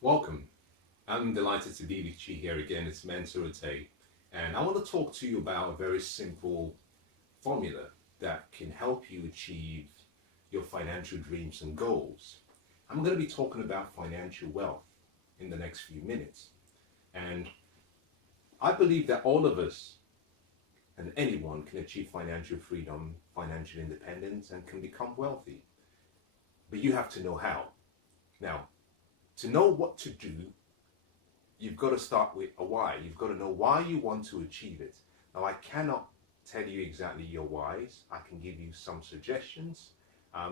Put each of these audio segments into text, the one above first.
Welcome. I'm delighted to be with you here again. It's Mensah Oteh, and I want to talk to you about a very simple formula that can help you achieve your financial dreams and goals. I'm going to be talking about financial wealth in the next few minutes, and I believe that all of us and anyone can achieve financial freedom, financial independence, and can become wealthy. But you have to know how. Now, to know what to do, you've got to start with a why. You've got to know why you want to achieve it. Now, I cannot tell you exactly your whys. I can give you some suggestions,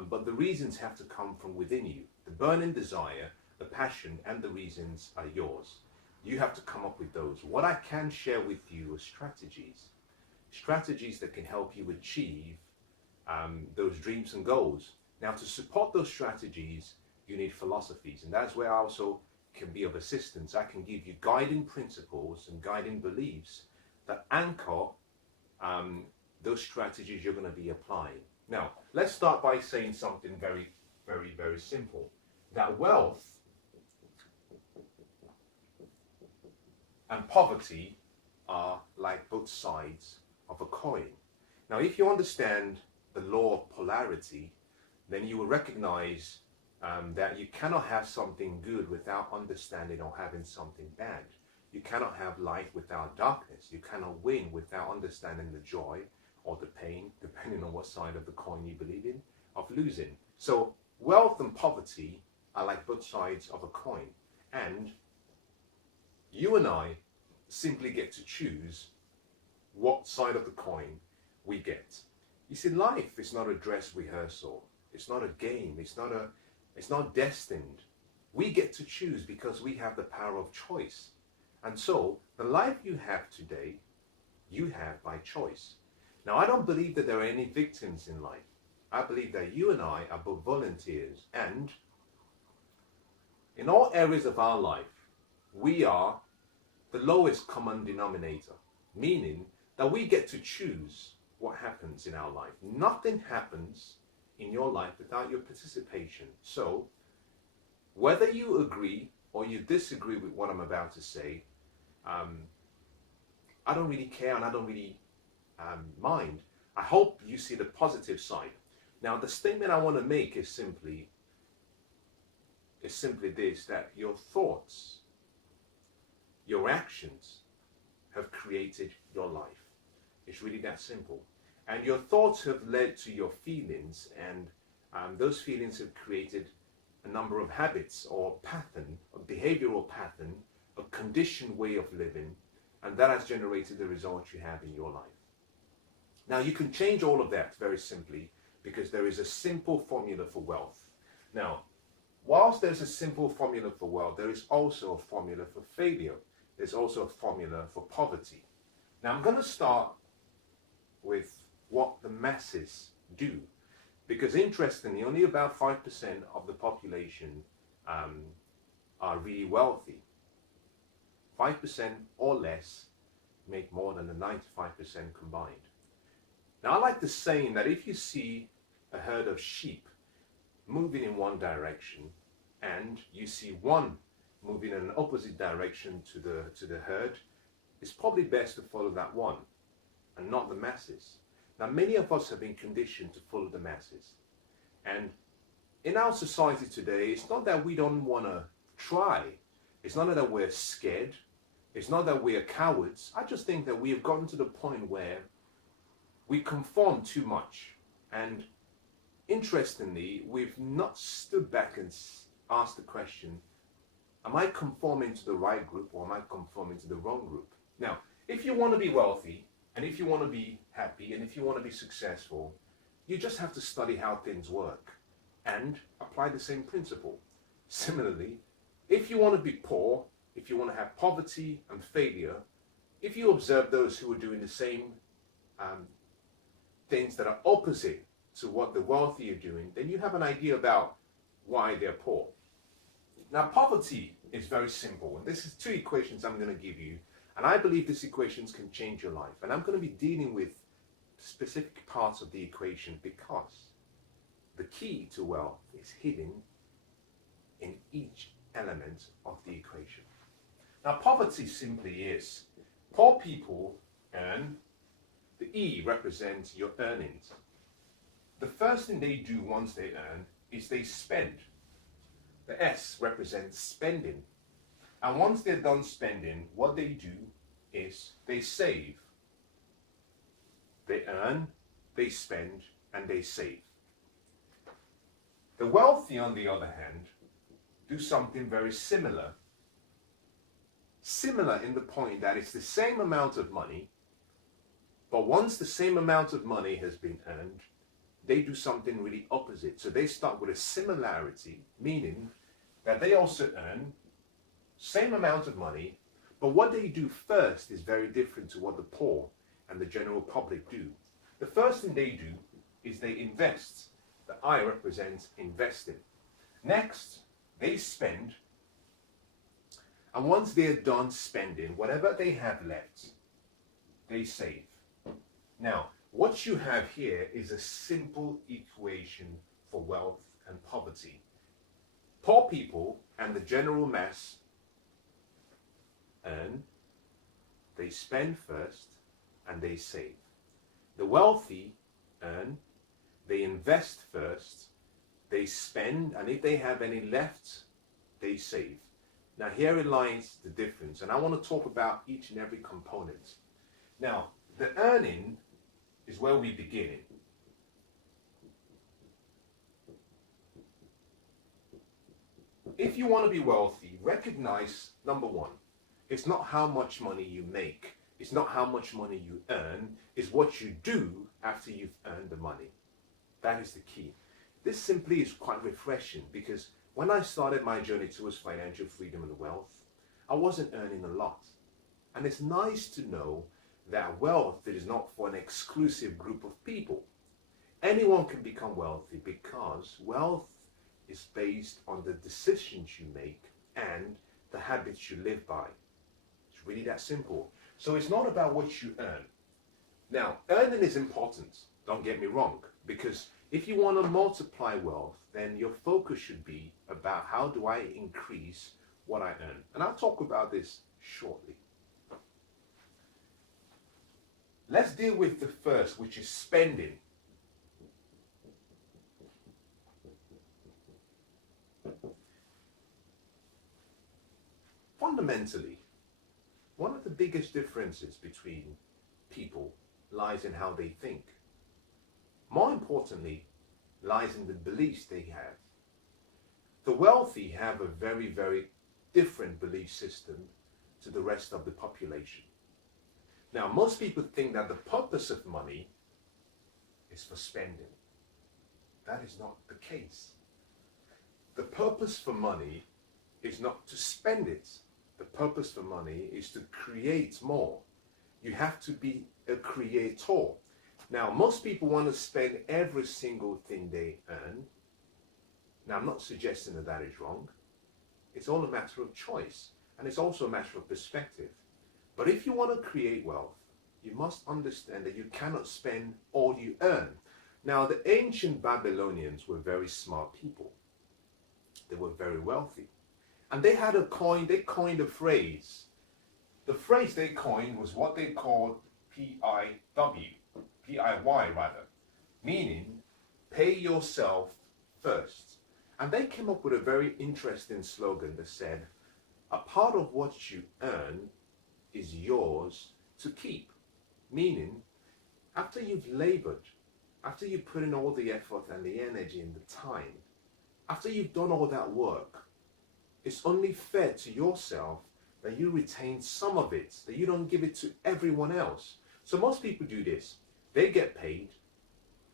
but the reasons have to come from within you. The burning desire, the passion, and the reasons are yours. You have to come up with those. What I can share with you are strategies that can help you achieve those dreams and goals. Now, to support those strategies, you need philosophies, and that's where I also can be of assistance. I can give you guiding principles and guiding beliefs that anchor those strategies you're going to be applying. Now, let's start by saying something very, very, very simple. That wealth and poverty are like both sides of a coin. Now, if you understand the law of polarity, then you will recognize that you cannot have something good without understanding or having something bad. You cannot have light without darkness. You cannot win without understanding the joy or the pain, depending on what side of the coin you believe in, of losing. So wealth and poverty are like both sides of a coin. And you and I simply get to choose what side of the coin we get. You see, life is not a dress rehearsal. It's not a game. It's not destined. We get to choose because we have the power of choice. And so, the life you have today, you have by choice. Now, I don't believe that there are any victims in life. I believe that you and I are both volunteers. And in all areas of our life, we are the lowest common denominator. Meaning that we get to choose what happens in our life. Nothing happens in your life without your participation. So, whether you agree or you disagree with what I'm about to say, I don't really care and I don't really mind. I hope you see the positive side. Now, the statement I want to make is simply this, that your thoughts, your actions have created your life. It's really that simple. And your thoughts have led to your feelings, and those feelings have created a number of habits or pattern, a behavioral pattern, a conditioned way of living, and that has generated the results you have in your life. Now, you can change all of that very simply because there is a simple formula for wealth. Now, whilst there's a simple formula for wealth, there is also a formula for failure. There's also a formula for poverty. Now, I'm going to start with what the masses do, because interestingly, only about 5% of the population are really wealthy. 5% or less make more than the 95% combined. Now, I like the saying that if you see a herd of sheep moving in one direction and you see one moving in an opposite direction to the herd, it's probably best to follow that one and not the masses. Now, many of us have been conditioned to follow the masses. And in our society today, it's not that we don't want to try. It's not that we're scared. It's not that we are cowards. I just think that we have gotten to the point where we conform too much. And interestingly, we've not stood back and asked the question, am I conforming to the right group or am I conforming to the wrong group? Now, if you want to be wealthy, and if you want to be happy, and if you want to be successful, you just have to study how things work and apply the same principle. Similarly, if you want to be poor, if you want to have poverty and failure, if you observe those who are doing the same things that are opposite to what the wealthy are doing, then you have an idea about why they're poor. Now, poverty is very simple, and this is two equations I'm going to give you. And I believe these equations can change your life. And I'm going to be dealing with specific parts of the equation because the key to wealth is hidden in each element of the equation. Now, poverty simply is poor people earn, the E represents your earnings. The first thing they do once they earn is they spend. The S represents spending. And once they're done spending, what they do is they save. They earn, they spend, and they save. The wealthy, on the other hand, do something very similar. Similar in the point that it's the same amount of money, but once the same amount of money has been earned, they do something really opposite. So they start with a similarity, meaning that they also earn same amount of money, but what they do first is very different to what the poor and the general public do. The first thing they do is they invest. The I represents investing. Next, they spend. And once they're done spending, whatever they have left, they save. Now, what you have here is a simple equation for wealth and poverty. Poor people and the general mass earn, they spend first, and they save. The wealthy earn, they invest first, they spend, and if they have any left, they save. Now herein lies the difference, and I want to talk about each and every component. Now, the earning is where we begin. If you want to be wealthy, recognize, number one, it's not how much money you make, it's not how much money you earn, it's what you do after you've earned the money. That is the key. This simply is quite refreshing, because when I started my journey towards financial freedom and wealth, I wasn't earning a lot. And it's nice to know that wealth is not for an exclusive group of people. Anyone can become wealthy, because wealth is based on the decisions you make and the habits you live by. It's really that simple. So it's not about what you earn. Now, earning is important, don't get me wrong, because if you want to multiply wealth, then your focus should be about how do I increase what I earn. And I'll talk about this shortly. Let's deal with the first, which is spending. Fundamentally, one of the biggest differences between people lies in how they think. More importantly, lies in the beliefs they have. The wealthy have a very, very different belief system to the rest of the population. Now, most people think that the purpose of money is for spending. That is not the case. The purpose for money is not to spend it. The purpose for money is to create more. You have to be a creator. Now, most people want to spend every single thing they earn. Now, I'm not suggesting that that is wrong. It's all a matter of choice, and it's also a matter of perspective. But if you want to create wealth, you must understand that you cannot spend all you earn. Now, the ancient Babylonians were very smart people. They were very wealthy. And they had a coin, they coined a phrase. The phrase they coined was what they called PIY rather, meaning pay yourself first. And they came up with a very interesting slogan that said, a part of what you earn is yours to keep. Meaning, after you've labored, after you put in all the effort and the energy and the time, after you've done all that work, it's only fair to yourself that you retain some of it, that you don't give it to everyone else. So most people do this. They get paid,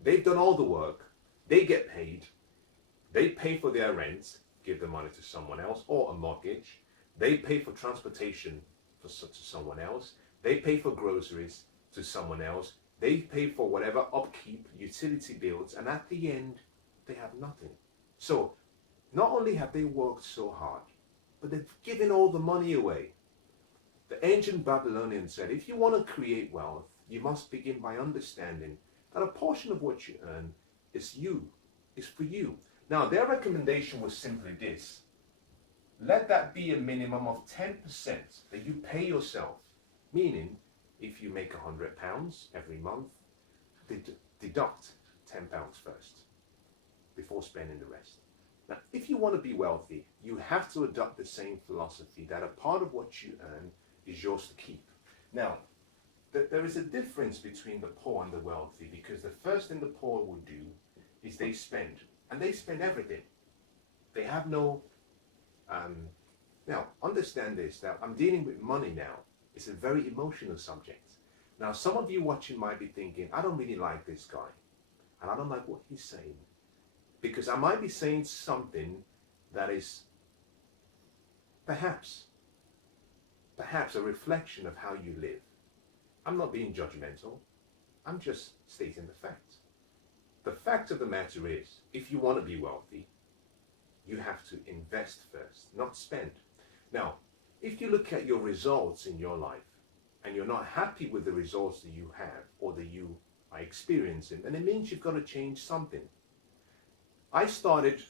they've done all the work, they get paid, they pay for their rent, give the money to someone else, or a mortgage, they pay for transportation to someone else, they pay for groceries to someone else, they pay for whatever upkeep, utility bills, and at the end, they have nothing. So, not only have they worked so hard, but they've given all the money away. The ancient Babylonians said, if you want to create wealth, you must begin by understanding that a portion of what you earn is for you. Now, their recommendation was simply this. let that be a minimum of 10% that you pay yourself. Meaning, if you make £100 every month, deduct £10 first before spending the rest. Now, if you want to be wealthy, you have to adopt the same philosophy that a part of what you earn is yours to keep. Now, there is a difference between the poor and the wealthy, because the first thing the poor will do is they spend, and they spend everything. They have no, now understand this, that I'm dealing with money now. It's a very emotional subject. Now, some of you watching might be thinking, I don't really like this guy, and I don't like what he's saying, because I might be saying something that is perhaps a reflection of how you live. I'm not being judgmental. I'm just stating the facts. The fact of the matter is, if you want to be wealthy, you have to invest first, not spend. Now, if you look at your results in your life and you're not happy with the results that you have or that you are experiencing, then it means you've got to change something. I started,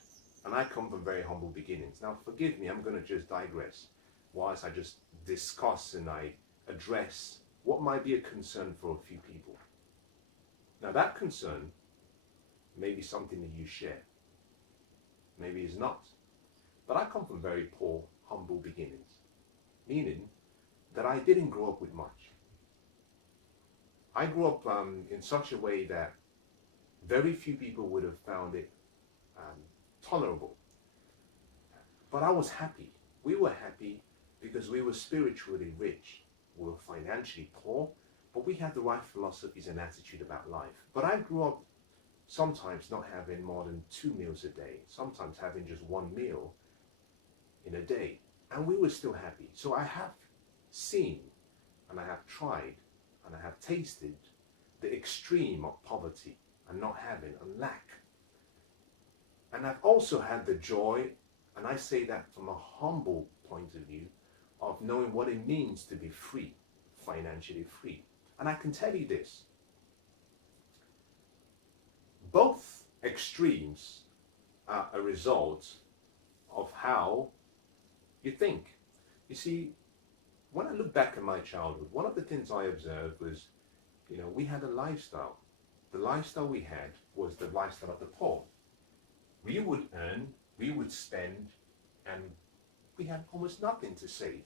and I come from very humble beginnings. Now, forgive me, I'm going to just digress whilst I just discuss and I address what might be a concern for a few people. Now, that concern may be something that you share. Maybe it's not. But I come from very poor, humble beginnings, meaning that I didn't grow up with much. I grew up in such a way that very few people would have found it tolerable. But I was happy. We were happy because we were spiritually rich. We were financially poor, but we had the right philosophies and attitude about life. But I grew up sometimes not having more than 2 meals a day, sometimes having just 1 meal in a day, and we were still happy. So I have seen, and I have tried, and I have tasted the extreme of poverty and not having, and lack. And I've also had the joy, and I say that from a humble point of view, of knowing what it means to be free, financially free. And I can tell you this, both extremes are a result of how you think. You see, when I look back at my childhood, one of the things I observed was, we had a lifestyle. The lifestyle we had was the lifestyle of the poor. We would earn, we would spend, and we had almost nothing to save.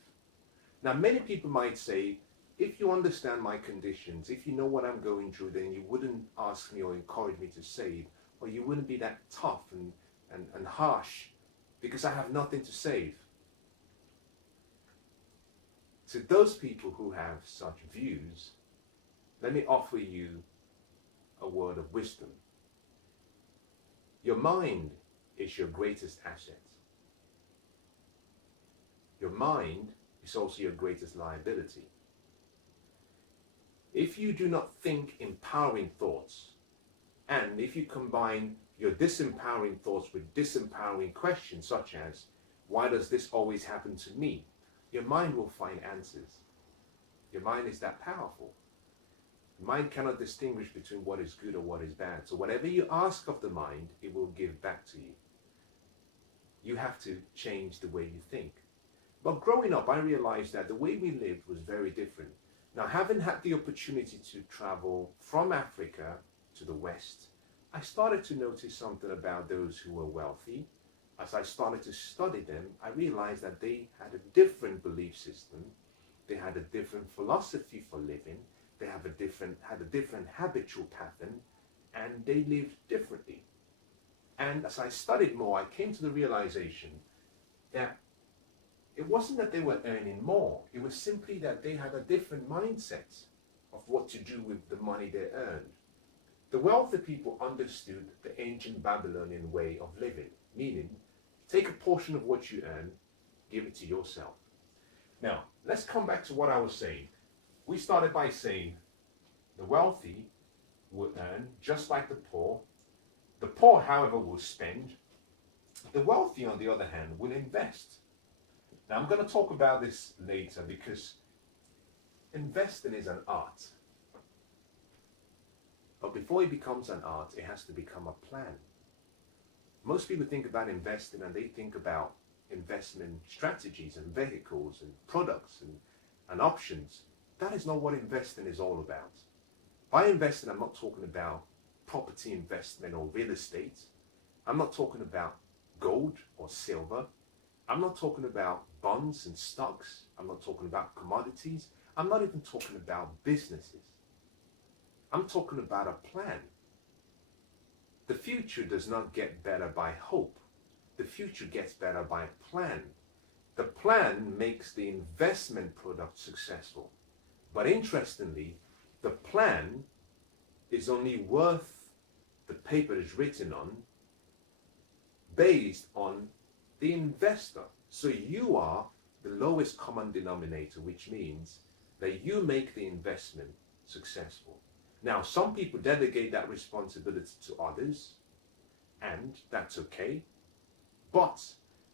Now, many people might say, if you understand my conditions, if you know what I'm going through, then you wouldn't ask me or encourage me to save, or you wouldn't be that tough and harsh because I have nothing to save. To those people who have such views, let me offer you a word of wisdom. Your mind is your greatest asset. Your mind is also your greatest liability. If you do not think empowering thoughts, and if you combine your disempowering thoughts with disempowering questions such as, why does this always happen to me? Your mind will find answers. Your mind is that powerful. The mind cannot distinguish between what is good or what is bad. So whatever you ask of the mind, it will give back to you. You have to change the way you think. But growing up, I realized that the way we lived was very different. Now, having had the opportunity to travel from Africa to the West, I started to notice something about those who were wealthy. As I started to study them, I realized that they had a different belief system. They had a different philosophy for living. They had a different habitual pattern, and they lived differently. And as I studied more, I came to the realization that it wasn't that they were earning more. It was simply that they had a different mindset of what to do with the money they earned. The wealthy people understood the ancient Babylonian way of living, meaning take a portion of what you earn, give it to yourself. Now, let's come back to what I was saying. We started by saying the wealthy will earn just like the poor. The poor, however, will spend. The wealthy, on the other hand, will invest. Now, I'm going to talk about this later because investing is an art. But before it becomes an art, it has to become a plan. Most people think about investing and they think about investment strategies and vehicles and products and options. That is not what investing is all about. By investing, I'm not talking about property investment or real estate. I'm not talking about gold or silver. I'm not talking about bonds and stocks. I'm not talking about commodities. I'm not even talking about businesses. I'm talking about a plan. The future does not get better by hope. The future gets better by a plan. The plan makes the investment product successful. But interestingly, the plan is only worth the paper it's written on based on the investor. So you are the lowest common denominator, which means that you make the investment successful. Now, some people delegate that responsibility to others, and that's okay. But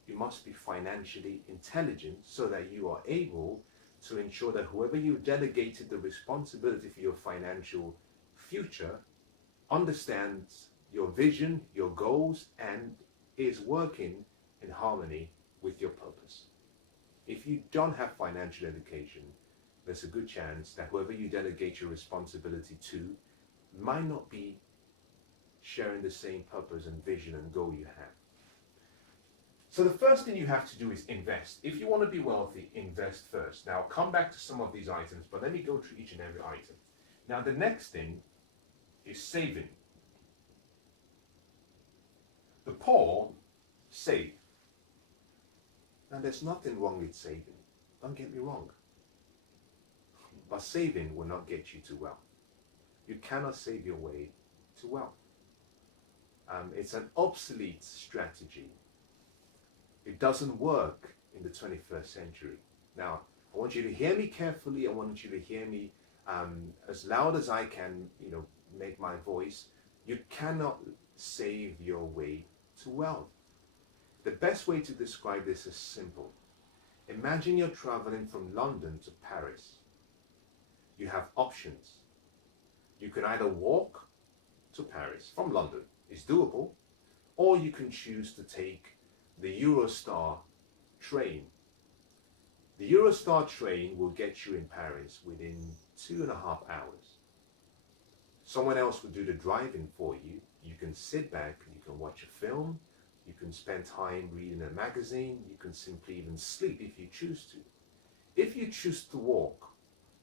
you must be financially intelligent so that you are able to ensure that whoever you delegated the responsibility for your financial future understands your vision, your goals, and is working in harmony with your purpose. If you don't have financial education, there's a good chance that whoever you delegate your responsibility to might not be sharing the same purpose and vision and goal you have. So the first thing you have to do is invest. If you want to be wealthy, invest first. Now, I'll come back to some of these items, but let me go through each and every item. Now, the next thing is saving. The poor save. Now, there's nothing wrong with saving. Don't get me wrong. But saving will not get you to wealth. You cannot save your way to wealth. It's an obsolete strategy. It doesn't work in the 21st century. Now, I want you to hear me carefully. I want you to hear me as loud as I can, make my voice. You cannot save your way to wealth. The best way to describe this is simple. Imagine you're traveling from London to Paris. You have options. You can either walk to Paris from London, it's doable, or you can choose to take the Eurostar train. The Eurostar train will get you in Paris within 2.5 hours. Someone else will do the driving for you. You can sit back, you can watch a film, you can spend time reading a magazine, you can simply even sleep if you choose to. If you choose to walk,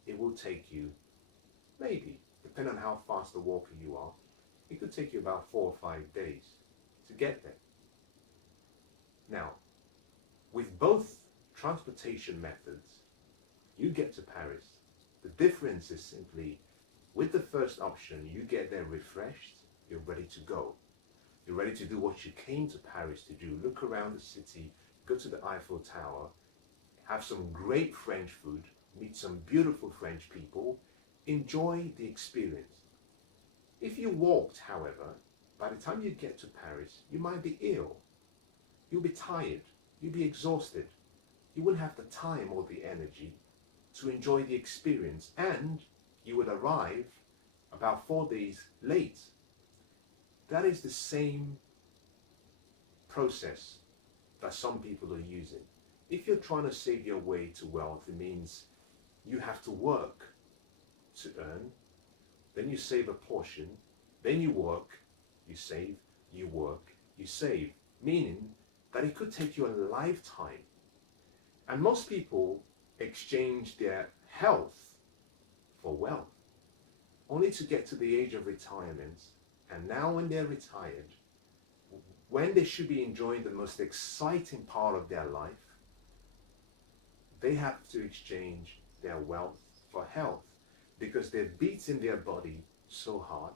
it will take you, maybe, depending on how fast a walker you are, it could take you about 4 or 5 days to get there. Now, with both transportation methods, you get to Paris. The difference is simply, with the first option, you get there refreshed, you're ready to go. You're ready to do what you came to Paris to do. Look around the city, go to the Eiffel Tower, have some great French food, meet some beautiful French people, enjoy the experience. If you walked, however, by the time you get to Paris, you might be ill. You'll be tired. You'll be exhausted. You wouldn't have the time or the energy to enjoy the experience, and you would arrive about 4 days late. That is the same process that some people are using. If you're trying to save your way to wealth, it means you have to work to earn, then you save a portion, then you work, you save, you work, you save, meaning that it could take you a lifetime. And most people exchange their health for wealth, only to get to the age of retirement. And now when they're retired, when they should be enjoying the most exciting part of their life, they have to exchange their wealth for health, because they've beaten their body so hard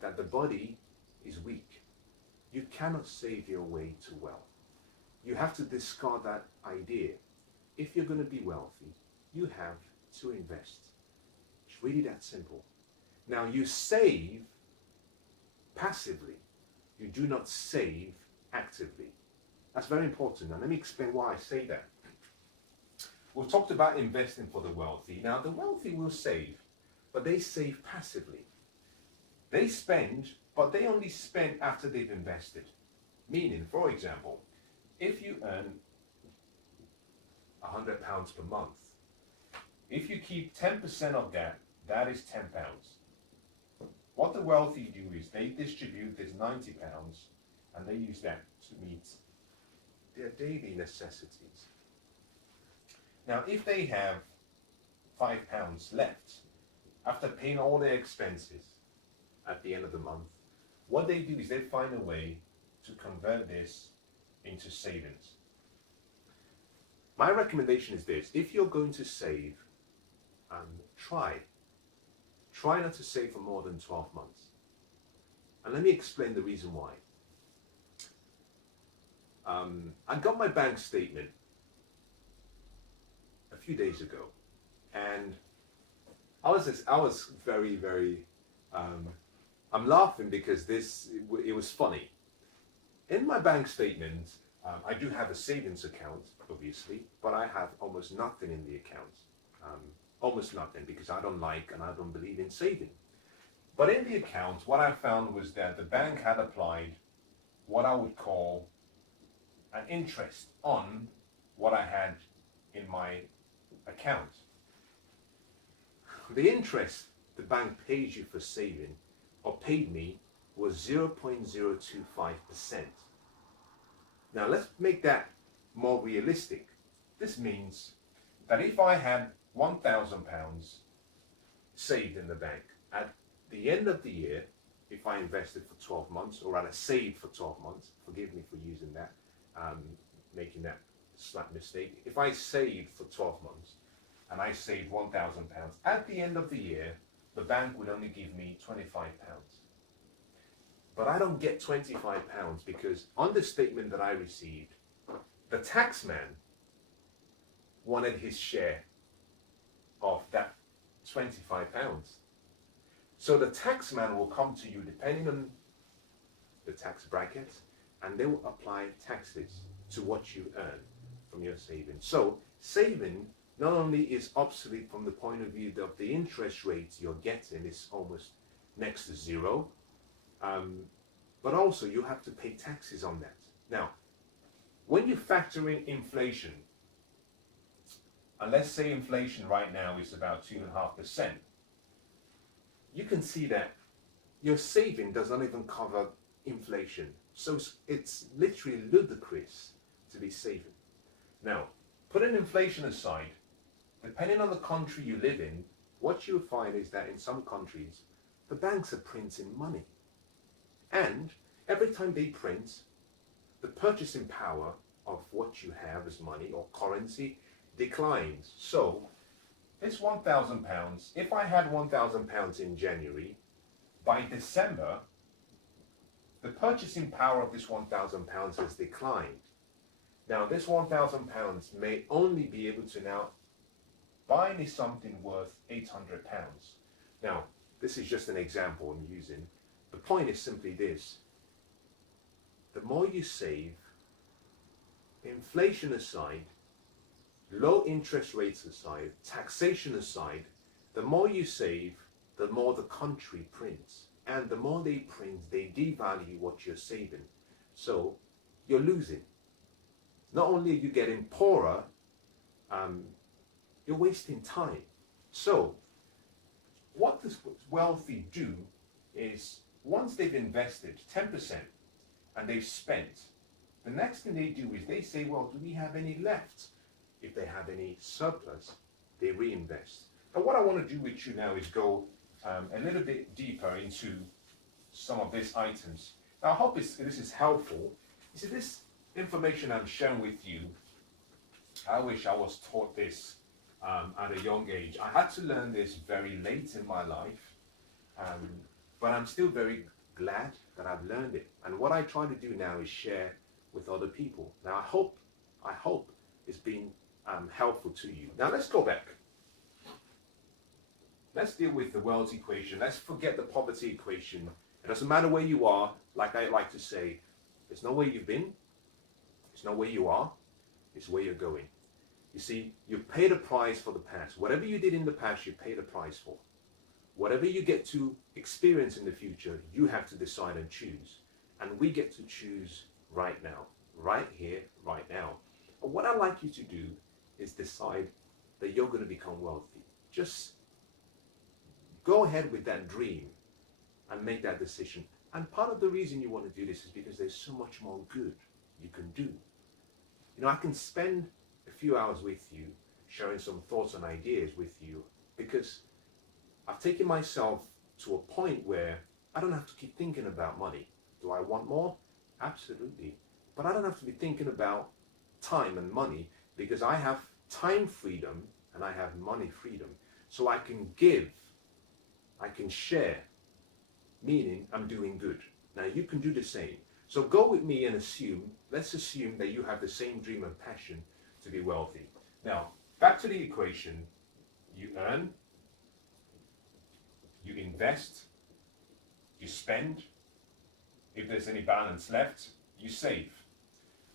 that the body is weak. You cannot save your way to wealth. You have to discard that idea. If you're going to be wealthy, you have to invest. It's really that simple. Now, you save passively. You do not save actively. That's very important. Now, let me explain why I say that. We've talked about investing for the wealthy. Now, the wealthy will save, but they save passively. They spend, but they only spend after they've invested. Meaning, for example, if you earn £100 per month. If you keep 10% of that, that is £10. What the wealthy do is they distribute this £90 and they use that to meet their daily necessities. Now, if they have £5 left after paying all their expenses at the end of the month, what they do is they find a way to convert this into savings. My recommendation is this: if you're going to save, try not to save for more than 12 months. And let me explain the reason why. I got my bank statement a few days ago, and I was very I'm laughing because it was funny. In my bank statement, I do have a savings account, obviously, but I have almost nothing in the account. Almost nothing, because I don't like and I don't believe in saving. But in the account, what I found was that the bank had applied what I would call an interest on what I had in my account. The interest the bank pays you for saving, or paid me, was 0.025%. Now let's make that more realistic. This means that if I had £1,000 saved in the bank, at the end of the year, if I invested for 12 months, or rather saved for 12 months, forgive me for using that, making that slight mistake. If I saved for 12 months and I saved £1,000, at the end of the year, the bank would only give me £25. But I don't get £25 because on the statement that I received, the taxman wanted his share of that £25. So the taxman will come to you depending on the tax bracket, and they will apply taxes to what you earn from your savings. So saving not only is obsolete from the point of view of the interest rates you're getting is almost next to zero, but also you have to pay taxes on that. Now, when you factor in inflation, and let's say inflation right now is about 2.5%, you can see that your saving does not even cover inflation. So it's literally ludicrous to be saving. Now, putting inflation aside, depending on the country you live in, what you'll find is that in some countries, the banks are printing money. And every time they print, the purchasing power of what you have as money or currency declines. So this £1,000, if I had £1,000 in January, by December, the purchasing power of this £1,000 has declined. Now, this £1,000 may only be able to now buy me something worth £800. Now, this is just an example I'm using. The point is simply this: the more you save, inflation aside, low interest rates aside, taxation aside, the more you save, the more the country prints. And the more they print, they devalue what you're saving. So you're losing. Not only are you getting poorer, you're wasting time. So what the wealthy do is, once they've invested 10% and they've spent, the next thing they do is they say, well, do we have any left? If they have any surplus, they reinvest. But what I want to do with you now is go a little bit deeper into some of these items. Now, I hope this is helpful. You see, this information I'm sharing with you, I wish I was taught this at a young age. I had to learn this very late in my life, but I'm still very glad that I've learned it. And what I try to do now is share with other people. Now, I hope it's been helpful to you. Now, let's go back. Let's deal with the wealth equation. Let's forget the poverty equation. It doesn't matter where you are. Like I like to say, it's not where you've been, it's not where you are, it's where you're going. You see, you pay the price for the past. Whatever you did in the past, you pay the price for. Whatever you get to experience in the future, you have to decide and choose. And we get to choose right now, right here, right now. But what I'd like you to do is decide that you're going to become wealthy. Just go ahead with that dream and make that decision. And part of the reason you want to do this is because there's so much more good you can do. You know, I can spend a few hours with you, sharing some thoughts and ideas with you, because I've taken myself to a point where I don't have to keep thinking about money. Do I want more? Absolutely. But I don't have to be thinking about time and money, because I have time freedom and I have money freedom. So I can give, I can share, meaning I'm doing good. Now you can do the same. So go with me and let's assume that you have the same dream and passion to be wealthy. Now, back to the equation. You earn, you invest, you spend. If there's any balance left, you save.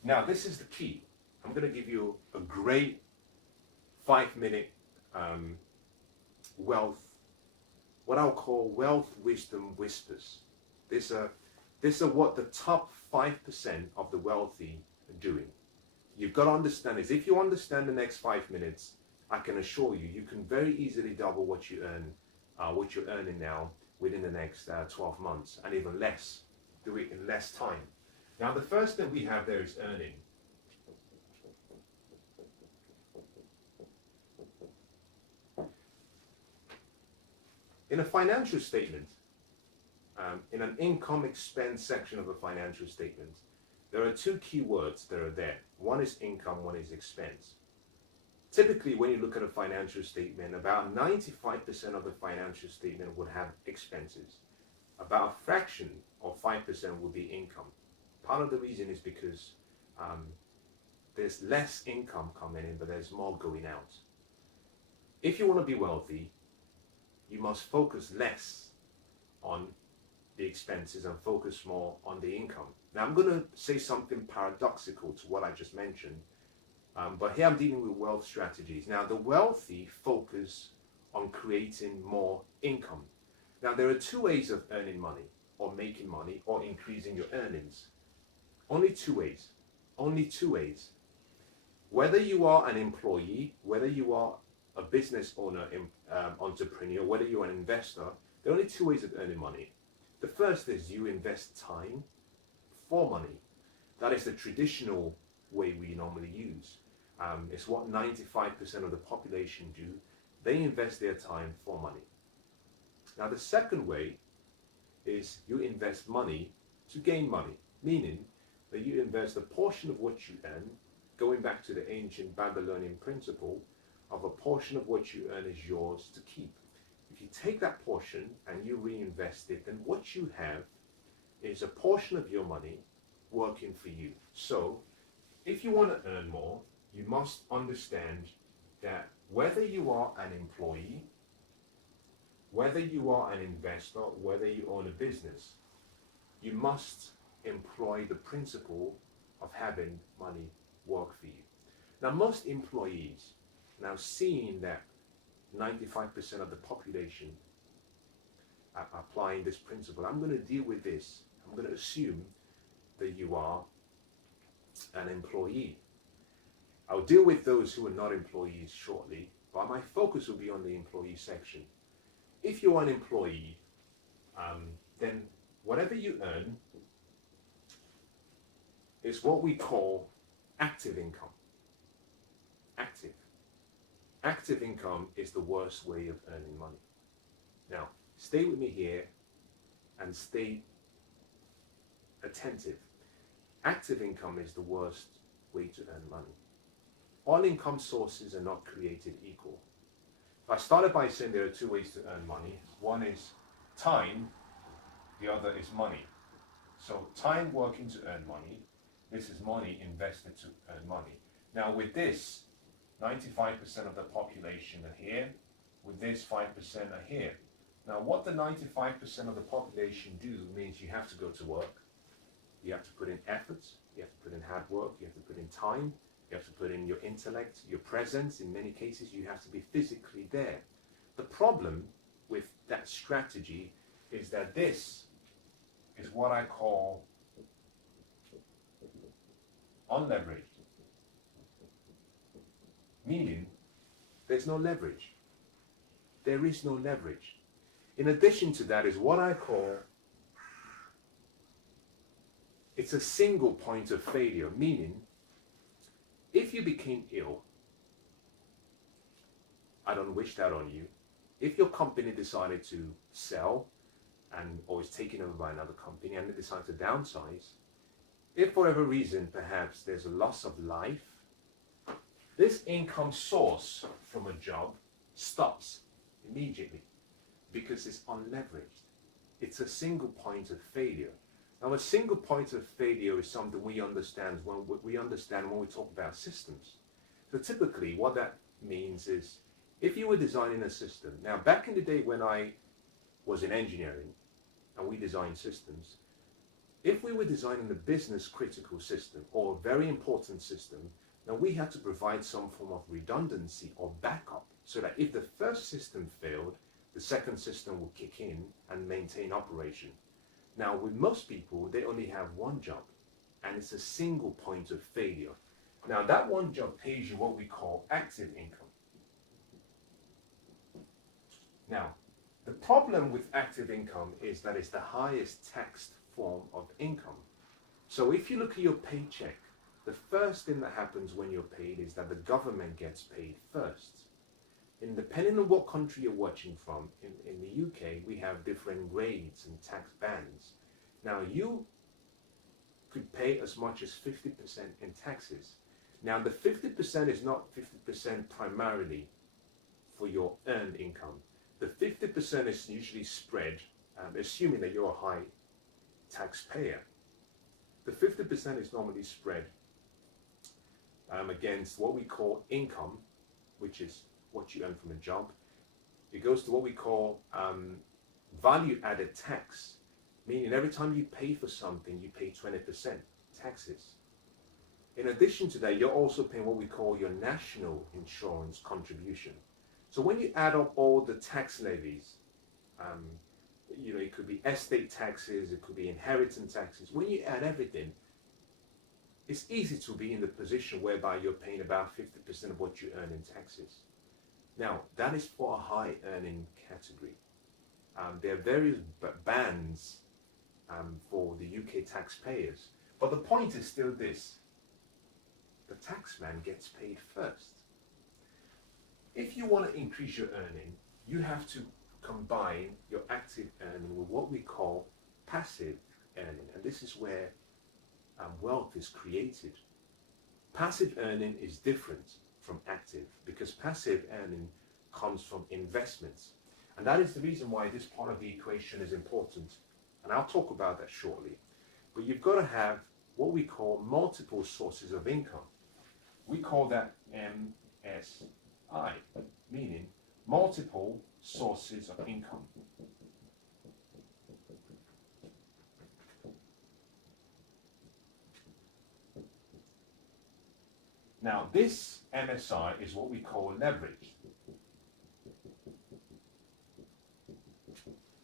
Now, this is the key. I'm going to give you a great 5-minute what I'll call wealth wisdom whispers. These are what the top 5% of the wealthy are doing. You've got to understand this. If you understand the next 5 minutes, I can assure you, you can very easily double what you earn, what you're earning now within the next 12 months, and even less. Do it in less time. Now, the first thing we have there is earning. In a financial statement, in an income expense section of a financial statement, there are two key words that are there. One is income, one is expense. Typically, when you look at a financial statement, about 95% of the financial statement would have expenses. About a fraction of 5% would be income. Part of the reason is because there's less income coming in, but there's more going out. If you want to be wealthy, you must focus less on the expenses and focus more on the income. Now, I'm going to say something paradoxical to what I just mentioned, but here I'm dealing with wealth strategies. Now, the wealthy focus on creating more income. Now, there are two ways of earning money, or making money, or increasing your earnings. Only two ways. Only two ways. Whether you are an employee, whether you are a business owner, entrepreneur, whether you're an investor, there are only two ways of earning money. The first is you invest time for money. That is the traditional way we normally use. It's what 95% of the population do. They invest their time for money. Now, the second way is you invest money to gain money, meaning that you invest a portion of what you earn, going back to the ancient Babylonian principle of a portion of what you earn is yours to keep. If you take that portion and you reinvest it, then what you have is a portion of your money working for you. So, if you want to earn more, you must understand that whether you are an employee, whether you are an investor, whether you own a business, you must employ the principle of having money work for you. Now, most employees, now seeing that 95% of the population are applying this principle, I'm going to deal with this. I'm going to assume that you are an employee. I'll deal with those who are not employees shortly, but my focus will be on the employee section. If you're an employee, then whatever you earn is what we call active income. Active income is the worst way of earning money. Now, stay with me here and stay attentive. Active income is the worst way to earn money. All income sources are not created equal. I started by saying there are two ways to earn money. One is time, the other is money. So time working to earn money, this is money invested to earn money. Now with this, 95% of the population are here, with this 5% are here. Now what the 95% of the population do means you have to go to work, you have to put in effort, you have to put in hard work, you have to put in time, you have to put in your intellect, your presence. In many cases, you have to be physically there. The problem with that strategy is that this is what I call unleveraged. meaning there's no leverage. There is no leverage. In addition to that is what I call, it's a single point of failure, meaning if you became ill, I don't wish that on you. If your company decided to sell or is taken over by another company and they decide to downsize, if for whatever reason perhaps there's a loss of life, this income source from a job stops immediately because it's unleveraged. It's a single point of failure. Now, a single point of failure is something we understand when we talk about systems. So typically what that means is if you were designing a system, now back in the day when I was in engineering and we designed systems, if we were designing a business critical system or a very important system, now we had to provide some form of redundancy or backup so that if the first system failed, the second system would kick in and maintain operation. Now with most people, they only have one job and it's a single point of failure. Now that one job pays you what we call active income. Now, the problem with active income is that it's the highest taxed form of income. So if you look at your paycheck, the first thing that happens when you're paid is that the government gets paid first. And depending on what country you're watching from, in the UK, we have different grades and tax bands. Now, you could pay as much as 50% in taxes. Now, the 50% is not 50% primarily for your earned income. The 50% is usually spread, assuming that you're a high taxpayer. The 50% is normally spread against what we call income, which is what you earn from a job. It goes to what we call value-added tax, meaning every time you pay for something, you pay 20% taxes. In addition to that, you're also paying what we call your national insurance contribution. So when you add up all the tax levies, it could be estate taxes, it could be inheritance taxes. When you add everything, it's easy to be in the position whereby you're paying about 50% of what you earn in taxes. Now, that is for a high earning category. There are various bands for the UK taxpayers. But the point is still this: the taxman gets paid first. If you want to increase your earning, you have to combine your active earning with what we call passive earning. And this is where wealth is created. Passive earning is different from active because passive earning comes from investments. And that is the reason why this part of the equation is important. And I'll talk about that shortly. But you've got to have what we call multiple sources of income. We call that MSI, meaning multiple sources of income. Now, this MSI is what we call leverage.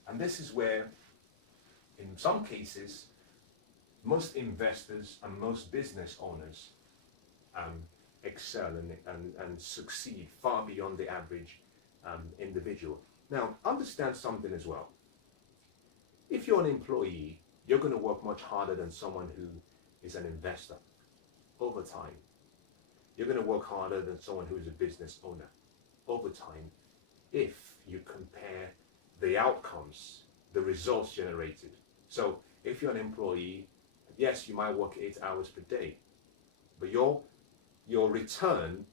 And this is where, in some cases, most investors and most business owners excel and succeed far beyond the average individual. Now, understand something as well. If you're an employee, you're going to work much harder than someone who is an investor over time. You're going to work harder than someone who is a business owner over time if you compare the outcomes, the results generated. So if you're an employee, yes, you might work 8 hours per day, but your return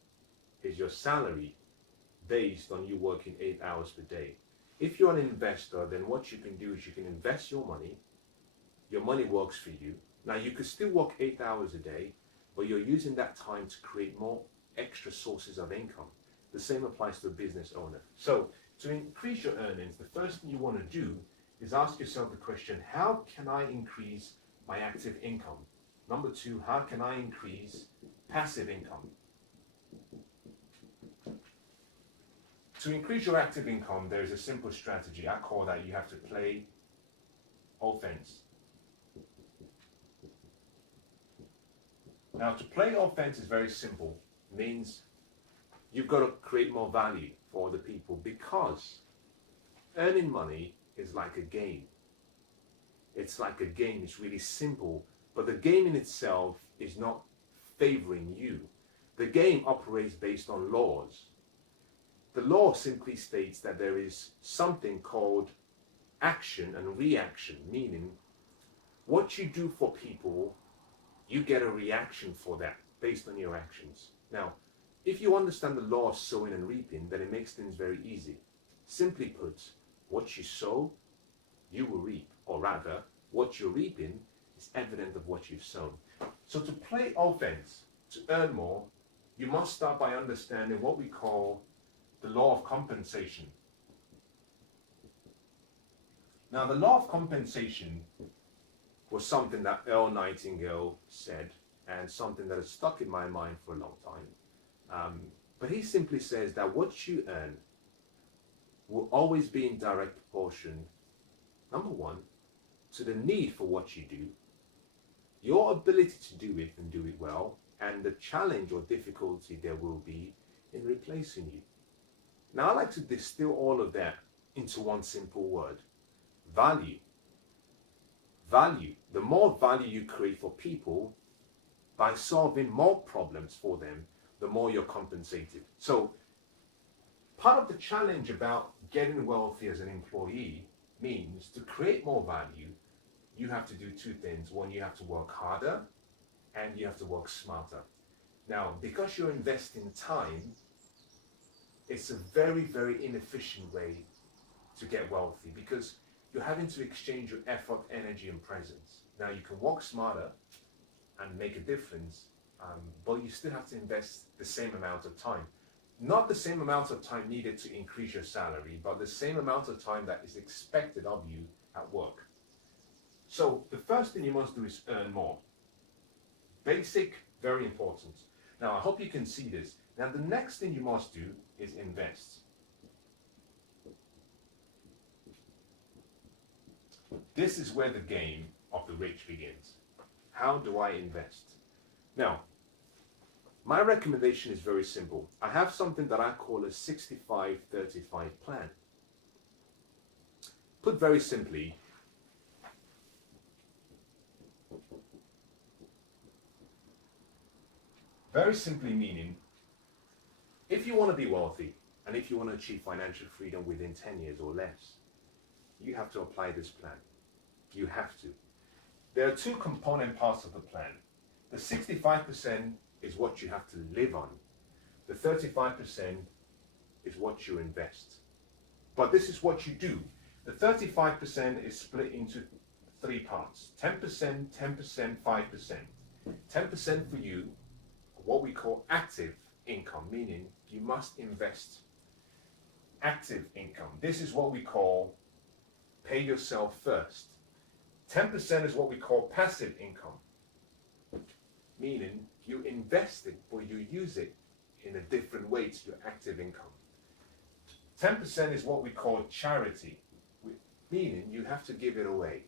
is your salary based on you working 8 hours per day. If you're an investor, then what you can do is you can invest your money works for you. Now you could still work 8 hours a day, but you're using that time to create more extra sources of income. The same applies to a business owner. So to increase your earnings, the first thing you want to do is ask yourself the question, how can I increase my active income? Number two, how can I increase passive income? To increase your active income, there is a simple strategy. I call that you have to play offense. Now, to play offense is very simple. It means you've got to create more value for other people, because earning money is like a game. It's like a game. It's really simple, but the game in itself is not favoring you. The game operates based on laws. The law simply states that there is something called action and reaction, meaning what you do for people, you get a reaction for that based on your actions. Now, if you understand the law of sowing and reaping, then it makes things very easy. Simply put, what you sow, you will reap, or rather, what you're reaping is evident of what you've sown. So to play offense, to earn more, you must start by understanding what we call the law of compensation. Now, the law of compensation was something that Earl Nightingale said, and something that has stuck in my mind for a long time. But he simply says that what you earn will always be in direct proportion, number one, to the need for what you do, your ability to do it and do it well, and the challenge or difficulty there will be in replacing you. Now, I like to distill all of that into one simple word: value. Value. The more value you create for people by solving more problems for them, the more you're compensated. So, part of the challenge about getting wealthy as an employee means to create more value, you have to do two things. One, you have to work harder, and you have to work smarter. Now, because you're investing time, it's a very, very inefficient way to get wealthy, because you're having to exchange your effort, energy, and presence. Now, you can work smarter and make a difference, but you still have to invest the same amount of time. Not the same amount of time needed to increase your salary, but the same amount of time that is expected of you at work. So the first thing you must do is earn more. Basic, very important. Now, I hope you can see this. Now, the next thing you must do is invest. This is where the game of the rich begins. How do I invest? Now, my recommendation is very simple. I have something that I call a 65-35 plan. Put very simply, meaning, if you want to be wealthy and if you want to achieve financial freedom within 10 years or less, you have to apply this plan. You have to. There are two component parts of the plan. The 65% is what you have to live on. The 35% is what you invest. But this is what you do. The 35% is split into three parts: 10%, 10%, 5%. 10% for you, what we call active income, meaning you must invest. Active income. This is what we call pay yourself first. 10% is what we call passive income, meaning you invest it, but you use it in a different way to your active income. 10% is what we call charity, meaning you have to give it away.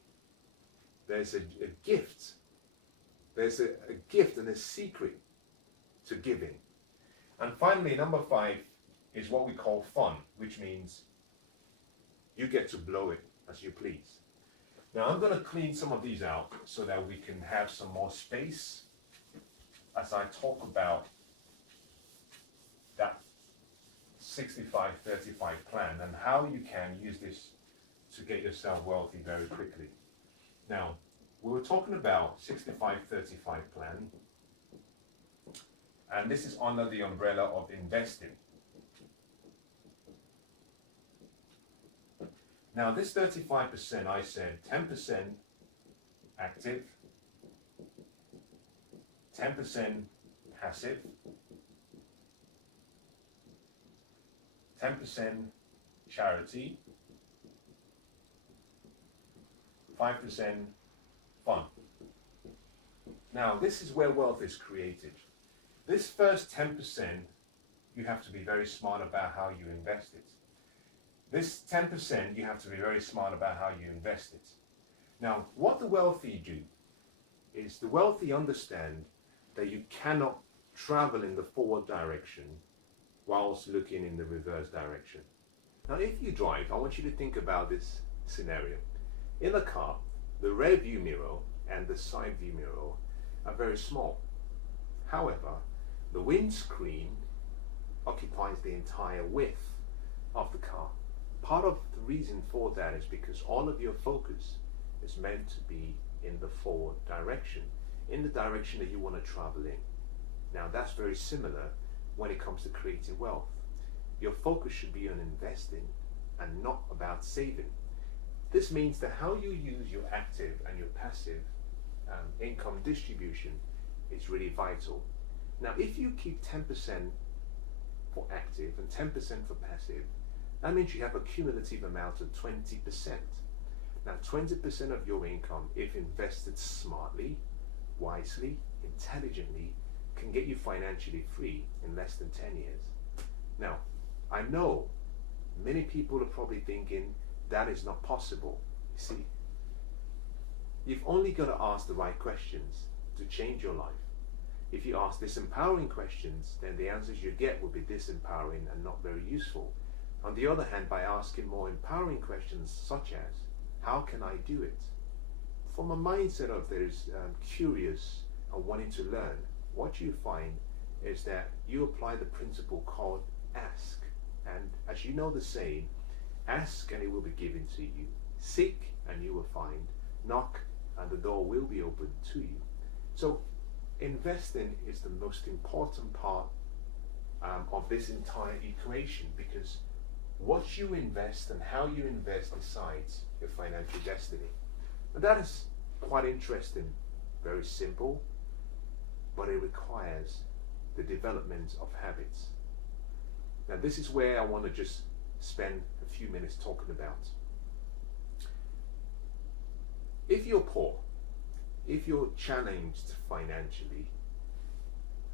There's a gift. There's a gift and a secret to giving. And finally, number 5 is what we call fun, which means you get to blow it as you please. Now, I'm going to clean some of these out so that we can have some more space as I talk about that 65-35 plan and how you can use this to get yourself wealthy very quickly. Now, we were talking about 65-35 plan, and this is under the umbrella of investing. Now, this 35%, I said 10% active, 10% passive, 10% charity, 5% fun. Now, this is where wealth is created. This first 10%, you have to be very smart about how you invest it. This 10%, you have to be very smart about how you invest it. Now, what the wealthy do is the wealthy understand that you cannot travel in the forward direction whilst looking in the reverse direction. Now, if you drive, I want you to think about this scenario. In the car, the rear view mirror and the side view mirror are very small. However, the windscreen occupies the entire width of the car. Part of the reason for that is because all of your focus is meant to be in the forward direction, in the direction that you want to travel in. Now, that's very similar when it comes to creating wealth. Your focus should be on investing and not about saving. This means that how you use your active and your passive income distribution is really vital. Now, if you keep 10% for active and 10% for passive, that means you have a cumulative amount of 20%. Now, 20% of your income, if invested smartly, wisely, intelligently, can get you financially free in less than 10 years. Now, I know many people are probably thinking that is not possible. You see, you've only got to ask the right questions to change your life. If you ask disempowering questions, then the answers you get will be disempowering and not very useful. On the other hand, by asking more empowering questions such as, how can I do it? From a mindset of there's curious and wanting to learn, what you find is that you apply the principle called ask. And as you know the saying, ask and it will be given to you. Seek and you will find. Knock and the door will be opened to you. So investing is the most important part of this entire equation, because what you invest and how you invest decides your financial destiny. And that is quite interesting, very simple, but it requires the development of habits. Now, this is where I want to just spend a few minutes talking about. If you're poor, if you're challenged financially,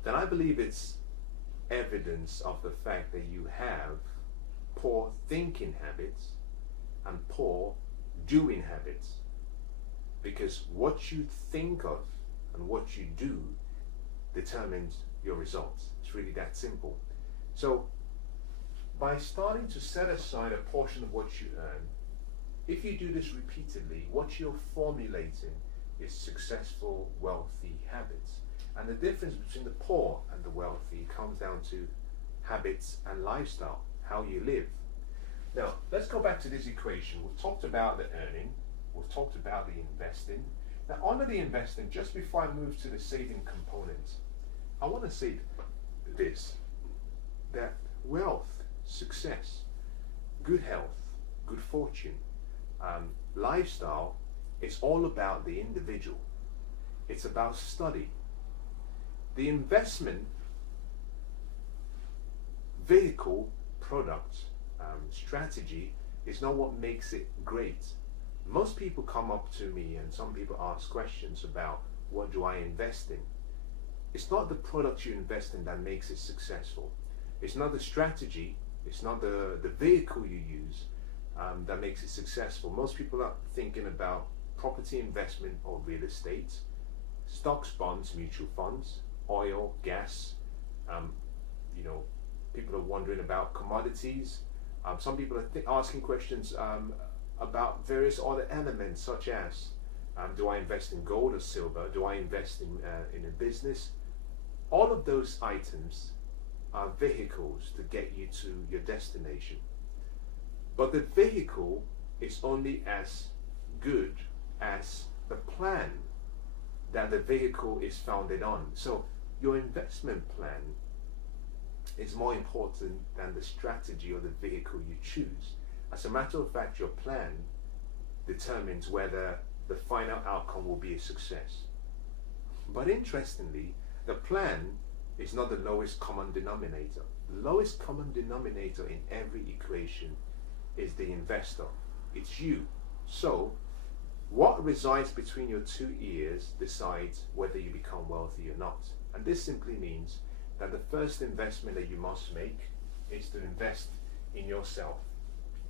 then I believe it's evidence of the fact that you have poor thinking habits and poor doing habits. Because what you think of and what you do determines your results. It's really that simple. So, by starting to set aside a portion of what you earn, if you do this repeatedly, what you're formulating is successful, wealthy habits. And the difference between the poor and the wealthy comes down to habits and lifestyle, how you live. Now, let's go back to this equation. We've talked about the earning, we've talked about the investing. Now, under the investing, just before I move to the saving component, I want to say this, that wealth, success, good health, good fortune, lifestyle, it's all about the individual. It's about study. The investment vehicle, product, strategy is not what makes it great. Most people come up to me and some people ask questions about what do I invest in. It's not the product you invest in that makes it successful. It's not the strategy, it's not the vehicle you use that makes it successful. Most people are thinking about property investment or real estate, stocks, bonds, mutual funds, oil, gas. People are wondering about commodities. Some people are asking questions about various other elements, such as do I invest in gold or silver? Do I invest in a business? All of those items are vehicles to get you to your destination. But the vehicle is only as good as the plan that the vehicle is founded on. So your investment plan is more important than the strategy or the vehicle you choose. As a matter of fact, your plan determines whether the final outcome will be a success. But interestingly, the plan is not the lowest common denominator. The lowest common denominator in every equation is the investor. It's you. So, what resides between your two ears decides whether you become wealthy or not. And this simply means that the first investment that you must make is to invest in yourself,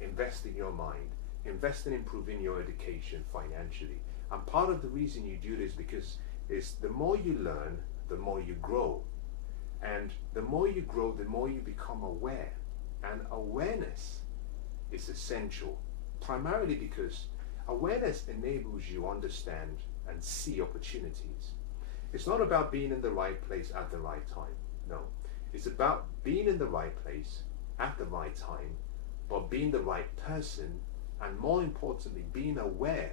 invest in your mind, invest in improving your education financially. And part of the reason you do this because is the more you learn, the more you grow. And the more you grow, the more you become aware. And awareness is essential, primarily because awareness enables you to understand and see opportunities. It's not about being in the right place at the right time. No. It's about being in the right place at the right time, but being the right person, and more importantly, being aware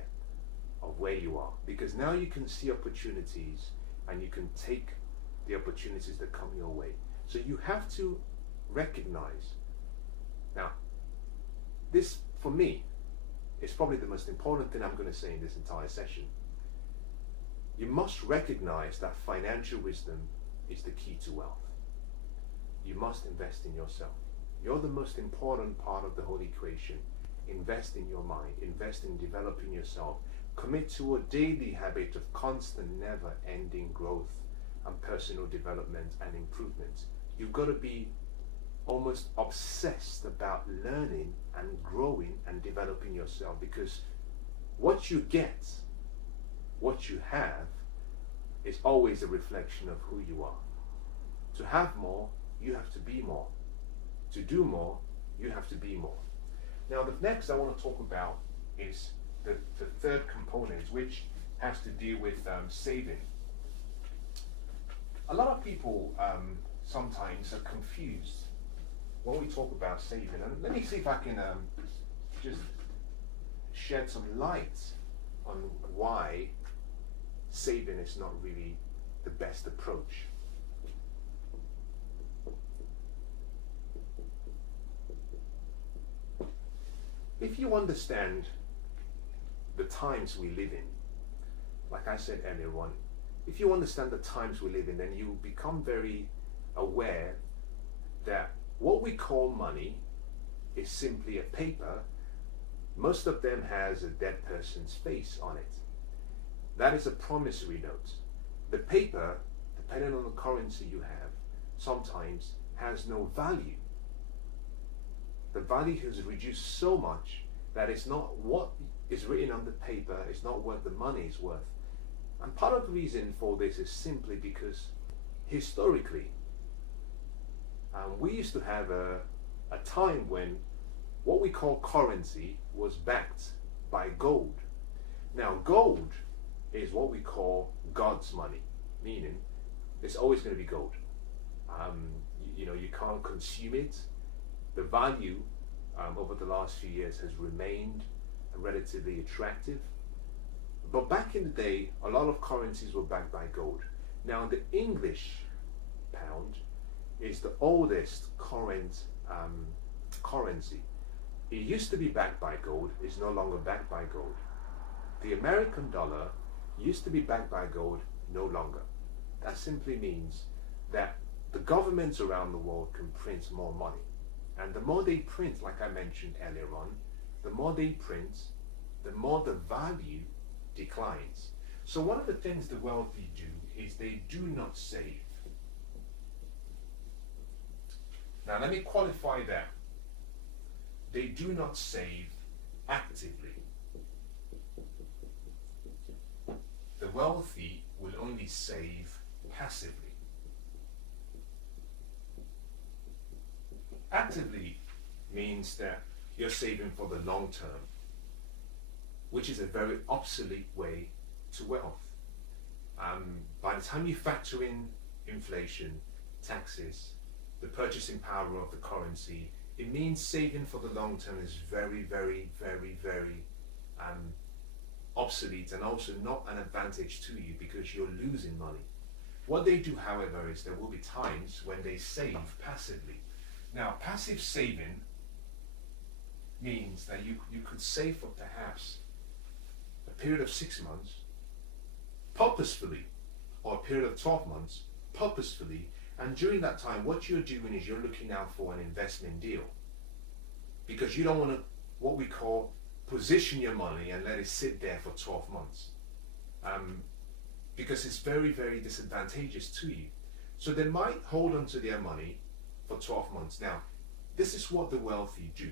of where you are. Because now you can see opportunities and you can take the opportunities that come your way. So you have to recognize. Now, this, for me, is probably the most important thing I'm going to say in this entire session. You must recognize that financial wisdom is the key to wealth. You must invest in yourself. You're the most important part of the whole equation. Invest in your mind. Invest in developing yourself. Commit to a daily habit of constant, never-ending growth and personal development and improvement. You've got to be almost obsessed about learning and growing and developing yourself, because what you get, what you have, is always a reflection of who you are. To have more, you have to be more. To do more, you have to be more. Now, the next I want to talk about is the third component, which has to deal with saving. A lot of people sometimes are confused when we talk about saving. And let me see if I can just shed some light on why saving is not really the best approach. If you understand the times we live in, like I said earlier on, if you understand the times we live in, then you become very aware that what we call money is simply a paper. Most of them has a dead person's face on it. That is a promissory note. The paper, depending on the currency you have, sometimes has no value. The value has reduced so much that it's not what is written on the paper, it's not what the money is worth. And part of the reason for this is simply because historically, we used to have a time when what we call currency was backed by gold. Now, gold is what we call God's money, meaning it's always going to be gold. You can't consume it. The value over the last few years has remained relatively attractive. But back in the day, a lot of currencies were backed by gold. Now, the English pound is the oldest current currency. It used to be backed by gold, it's no longer backed by gold. The American dollar used to be backed by gold, no longer. That simply means that the governments around the world can print more money. And the more they print, like I mentioned earlier on, the more they print, the more the value declines. So one of the things the wealthy do is they do not save. Now let me qualify that. They do not save actively. The wealthy will only save passively. Actively means that you're saving for the long term, which is a very obsolete way to wealth. By the time you factor in inflation, taxes, the purchasing power of the currency, it means saving for the long term is very, very, very, very obsolete, and also not an advantage to you because you're losing money. What they do, however, is there will be times when they save passively. Now, passive saving means that you could save for perhaps a period of 6 months purposefully, or a period of 12 months purposefully, and during that time what you're doing is you're looking out for an investment deal, because you don't want to, what we call, position your money and let it sit there for 12 months, because it's very, very disadvantageous to you. So they might hold on to their money for 12 months. Now, this is what the wealthy do.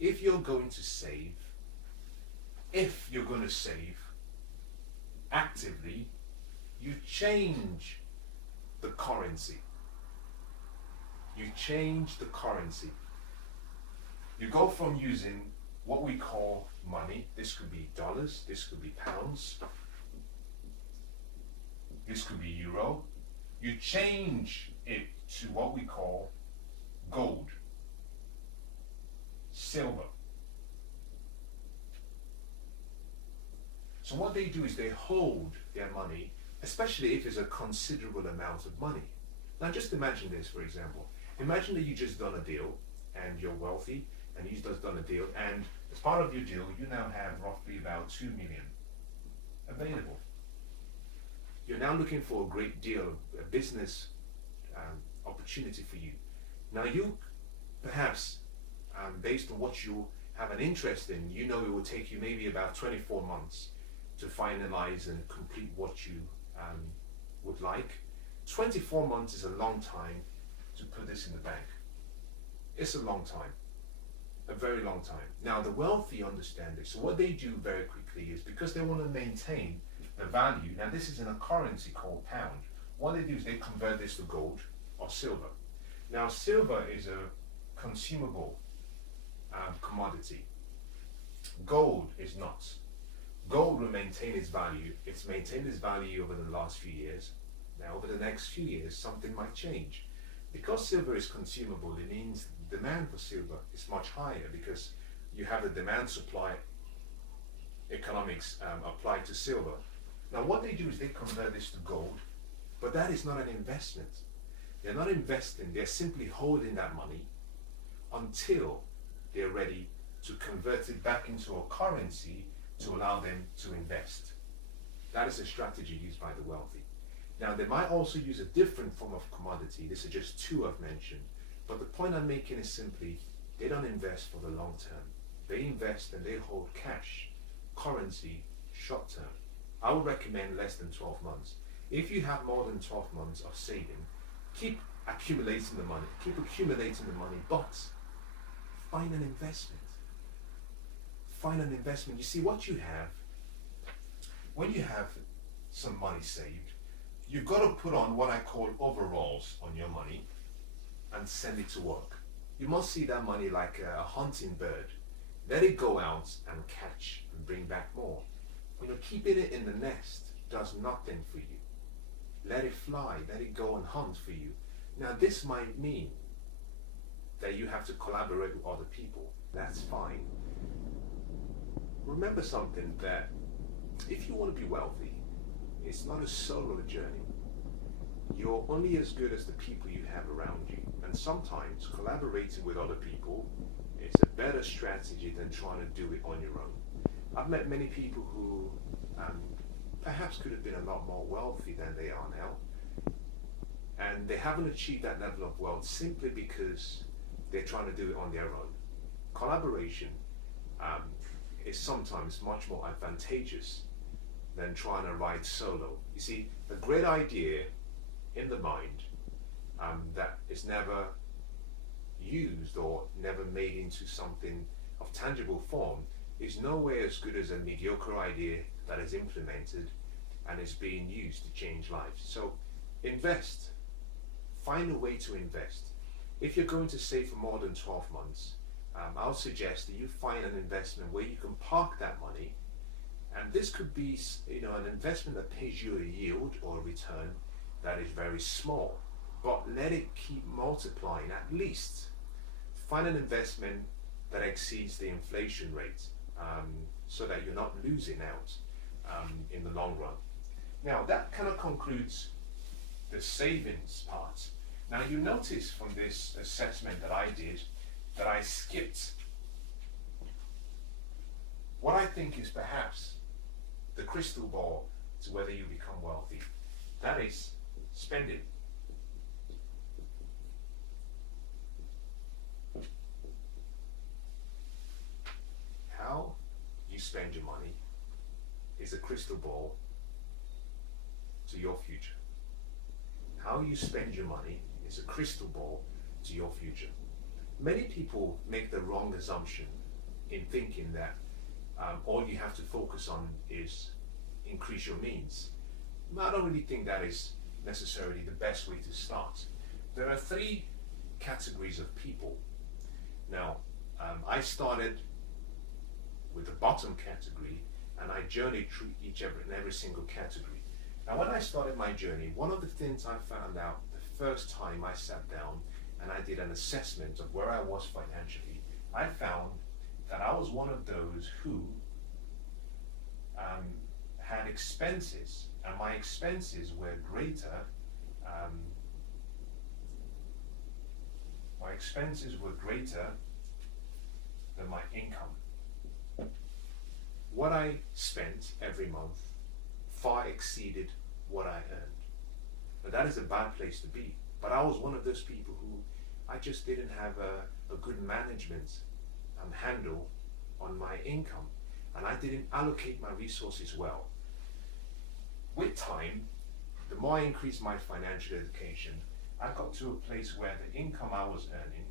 If you're going to save actively, you change the currency. you change the currency. You go from using what we call money. This could be dollars, this could be pounds, this could be euro. You change it to what we call gold, silver. So what they do is they hold their money, especially if it's a considerable amount of money. Now just imagine this, for example. Imagine that you just done a deal and you're wealthy and you've just done a deal, and as part of your deal you now have roughly about 2 million available. You're now looking for a great deal, a business opportunity for you. Now you perhaps, based on what you have an interest in, you know it will take you maybe about 24 months to finalize and complete what you would like. 24 months is a long time to put this in the bank. It's a long time, a very long time. Now the wealthy understand this. So what they do very quickly is, because they want to maintain the value, now this is in a currency called pound, what they do is they convert this to gold or silver. Now silver is a consumable commodity. Gold is not. Gold will maintain its value. It's maintained its value over the last few years. Now over the next few years something might change. Because silver is consumable, it means the demand for silver is much higher, because you have the demand supply economics applied to silver. Now what they do is they convert this to gold, but that is not an investment. They're not investing, they're simply holding that money until they're ready to convert it back into a currency to allow them to invest. That is a strategy used by the wealthy. Now they might also use a different form of commodity. This is just two I've mentioned. But the point I'm making is simply, they don't invest for the long term. They invest and they hold cash, currency, short term. I would recommend less than 12 months. If you have more than 12 months of saving, keep accumulating the money, but find an investment. Find an investment. You see, what you have, when you have some money saved, you've got to put on what I call overalls on your money and send it to work. You must see that money like a hunting bird. Let it go out and catch and bring back more. When you're keeping it in the nest, it does nothing for you. Let it fly, let it go and hunt for you. Now this might mean that you have to collaborate with other people. That's fine. Remember something, that if you want to be wealthy, it's not a solo journey. You're only as good as the people you have around you. And sometimes collaborating with other people is a better strategy than trying to do it on your own. I've met many people who perhaps could have been a lot more wealthy than they are now. And they haven't achieved that level of wealth simply because they're trying to do it on their own. Collaboration is sometimes much more advantageous than trying to ride solo. You see, a great idea in the mind that is never used or never made into something of tangible form is nowhere as good as a mediocre idea that is implemented and is being used to change lives. So invest. Find a way to invest. If you're going to save for more than 12 months, I'll suggest that you find an investment where you can park that money, and this could be, an investment that pays you a yield or a return that is very small, but let it keep multiplying. At least find an investment that exceeds the inflation rate, so that you're not losing out in the long run. Now that kind of concludes the savings part. Now you notice from this assessment that I did that I skipped what I think is perhaps the crystal ball to whether you become wealthy. That is spending. How you spend your money is a crystal ball to your future. How you spend your money is a crystal ball to your future. Many people make the wrong assumption in thinking that all you have to focus on is increase your means. I don't really think that is necessarily the best way to start. There are three categories of people. Now, I started with the bottom category, and I journeyed through every single category. Now, when I started my journey, one of the things I found out the first time I sat down and I did an assessment of where I was financially, I found that I was one of those who had expenses, and my expenses were greater. My expenses were greater than my income. What I spent every month far exceeded what I earned. But that is a bad place to be. But I was one of those people who I just didn't have a good management handle on my income, and I didn't allocate my resources well. With time, the more I increased my financial education, I got to a place where the income I was earning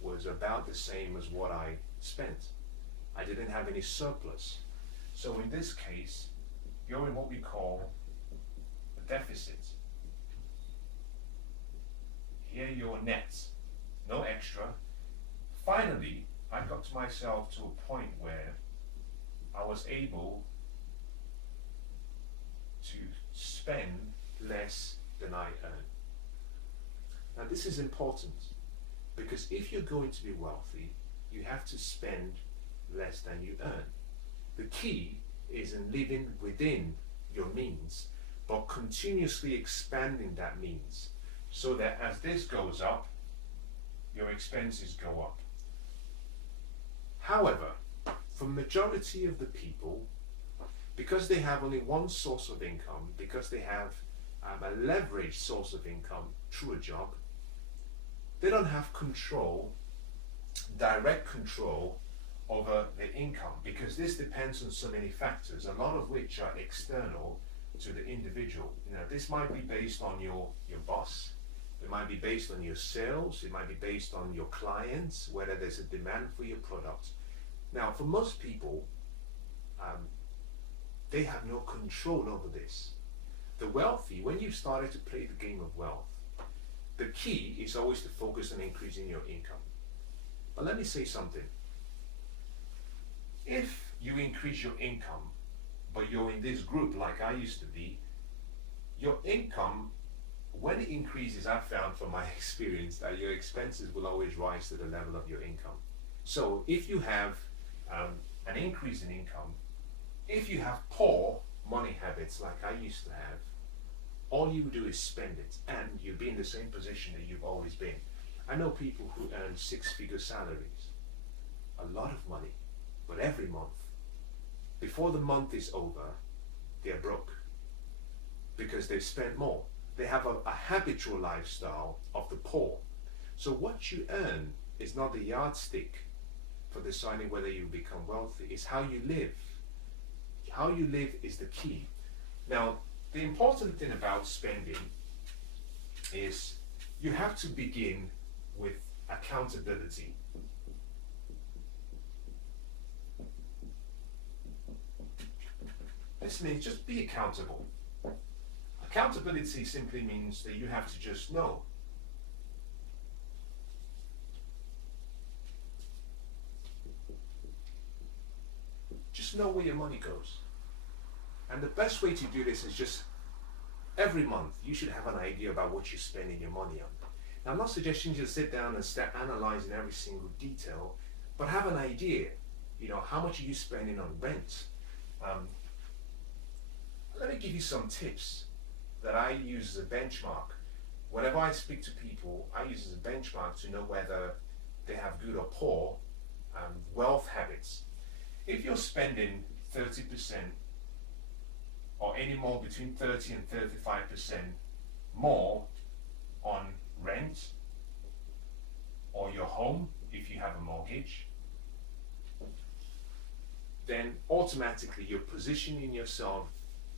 was about the same as what I spent. I didn't have any surplus. So in this case, you're in what we call a deficit. Here your net, no extra. Finally, I got to myself to a point where I was able to spend less than I earn. Now this is important, because if you're going to be wealthy, you have to spend less than you earn. The key is in living within your means, but continuously expanding that means, so that as this goes up, your expenses go up. However, for majority of the people, because they have only one source of income, because they have a leveraged source of income through a job, they don't have control, direct control over their income, because this depends on so many factors, a lot of which are external to the individual. You know, this might be based on your boss, it might be based on your sales, it might be based on your clients, whether there's a demand for your product. Now, for most people, they have no control over this. The wealthy, when you've started to play the game of wealth, the key is always to focus on increasing your income. But let me say something. If you increase your income, but you're in this group like I used to be, your income, when it increases, I've found from my experience that your expenses will always rise to the level of your income. So if you have an increase in income, if you have poor money habits like I used to have, all you do is spend it, and you'll be in the same position that you've always been. I know people who earn six-figure salaries, a lot of money, but every month, before the month is over, they're broke because they've spent more. They have a habitual lifestyle of the poor. So what you earn is not the yardstick for deciding whether you become wealthy. It's how you live. How you live is the key. Now, the important thing about spending is you have to begin with accountability. This means just be accountable. Accountability simply means that you have to just know. Just know where your money goes. And the best way to do this is just every month you should have an idea about what you're spending your money on. Now, I'm not suggesting you just sit down and start analyzing every single detail, but have an idea. You know, how much are you spending on rent? Let me give you some tips that I use as a benchmark. Whenever I speak to people, I use as a benchmark to know whether they have good or poor wealth habits. If you're spending 30% or any more between 30 and 35% more on rent or your home, if you have a mortgage, then automatically you're positioning yourself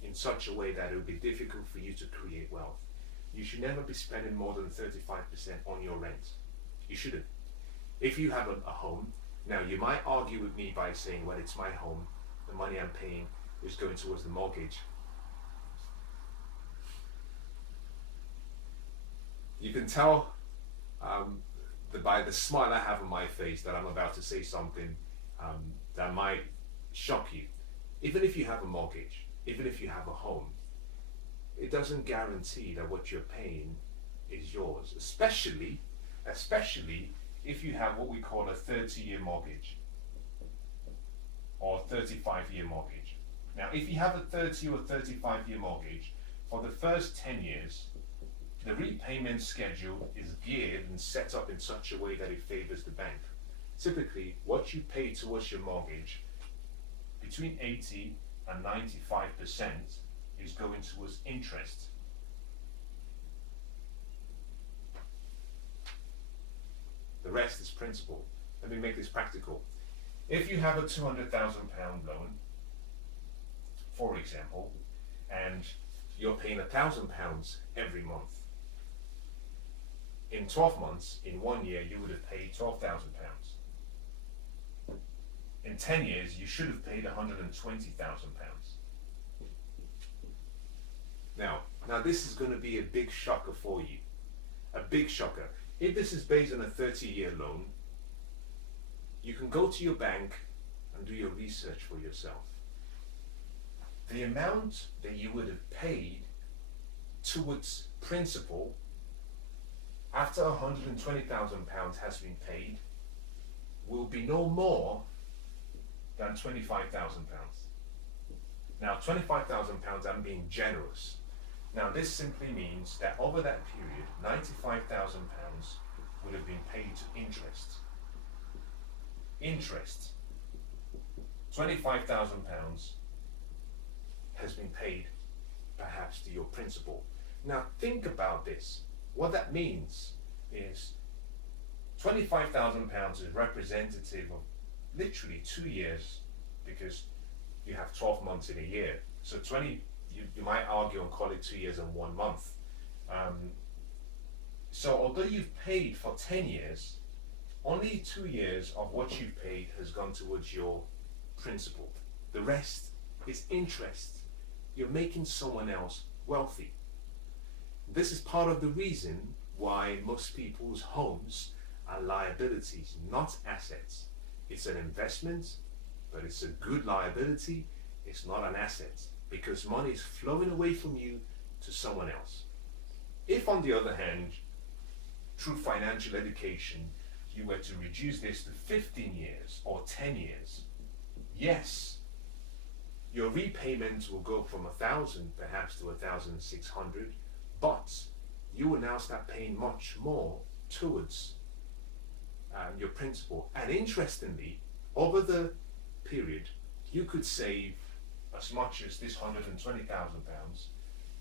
in such a way that it will be difficult for you to create wealth. You should never be spending more than 35% on your rent. You shouldn't. If you have a home, now you might argue with me by saying, well, it's my home, the money I'm paying is going towards the mortgage. You can tell by the smile I have on my face that I'm about to say something that might shock you. Even if you have a mortgage, even if you have a home, it doesn't guarantee that what you're paying is yours, especially if you have what we call a 30-year mortgage or 35-year mortgage. Now, if you have a 30 or 35-year mortgage, for the first 10 years, the repayment schedule is geared and set up in such a way that it favors the bank. Typically, what you pay towards your mortgage, between 80 and 95% is going towards interest. The rest is principal. Let me make this practical. If you have a £200,000 loan, for example, and you're paying £1,000 every month, in 12 months, in 1 year, you would have paid £12,000. In 10 years, you should have paid £120,000. Now this is going to be a big shocker for you. A big shocker. If this is based on a 30-year loan, you can go to your bank and do your research for yourself. The amount that you would have paid towards principal after £120,000 has been paid will be no more than £25,000. Now, £25,000, I'm being generous. Now, this simply means that over that period, £95,000 would have been paid to interest. Interest. £25,000 has been paid perhaps to your principal. Now, think about this. What that means is £25,000 is representative of literally 2 years, because you have 12 months in a year. So you might argue and call it 2 years and 1 month. So although you've paid for 10 years, only 2 years of what you've paid has gone towards your principal. The rest is interest. You're making someone else wealthy. This is part of the reason why most people's homes are liabilities, not assets. It's an investment, but it's a good liability. It's not an asset, because money is flowing away from you to someone else. If, on the other hand, through financial education, you were to reduce this to 15 years or 10 years, yes, your repayment will go from 1,000 perhaps to 1,600, but you will now start paying much more towards your principal. And interestingly, over the period, you could save as much as this £120,000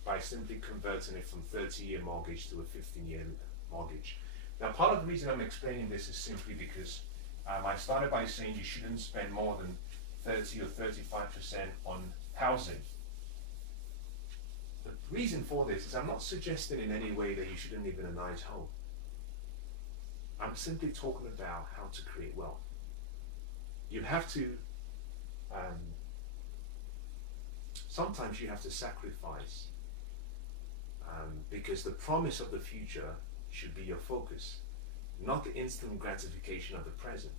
by simply converting it from 30-year mortgage to a 15-year mortgage. Now, part of the reason I'm explaining this is simply because I started by saying you shouldn't spend more than 30 or 35% on housing. The reason for this is I'm not suggesting in any way that you shouldn't live in a nice home. I'm simply talking about how to create wealth. You have to, sometimes you have to sacrifice, because the promise of the future should be your focus, not the instant gratification of the present.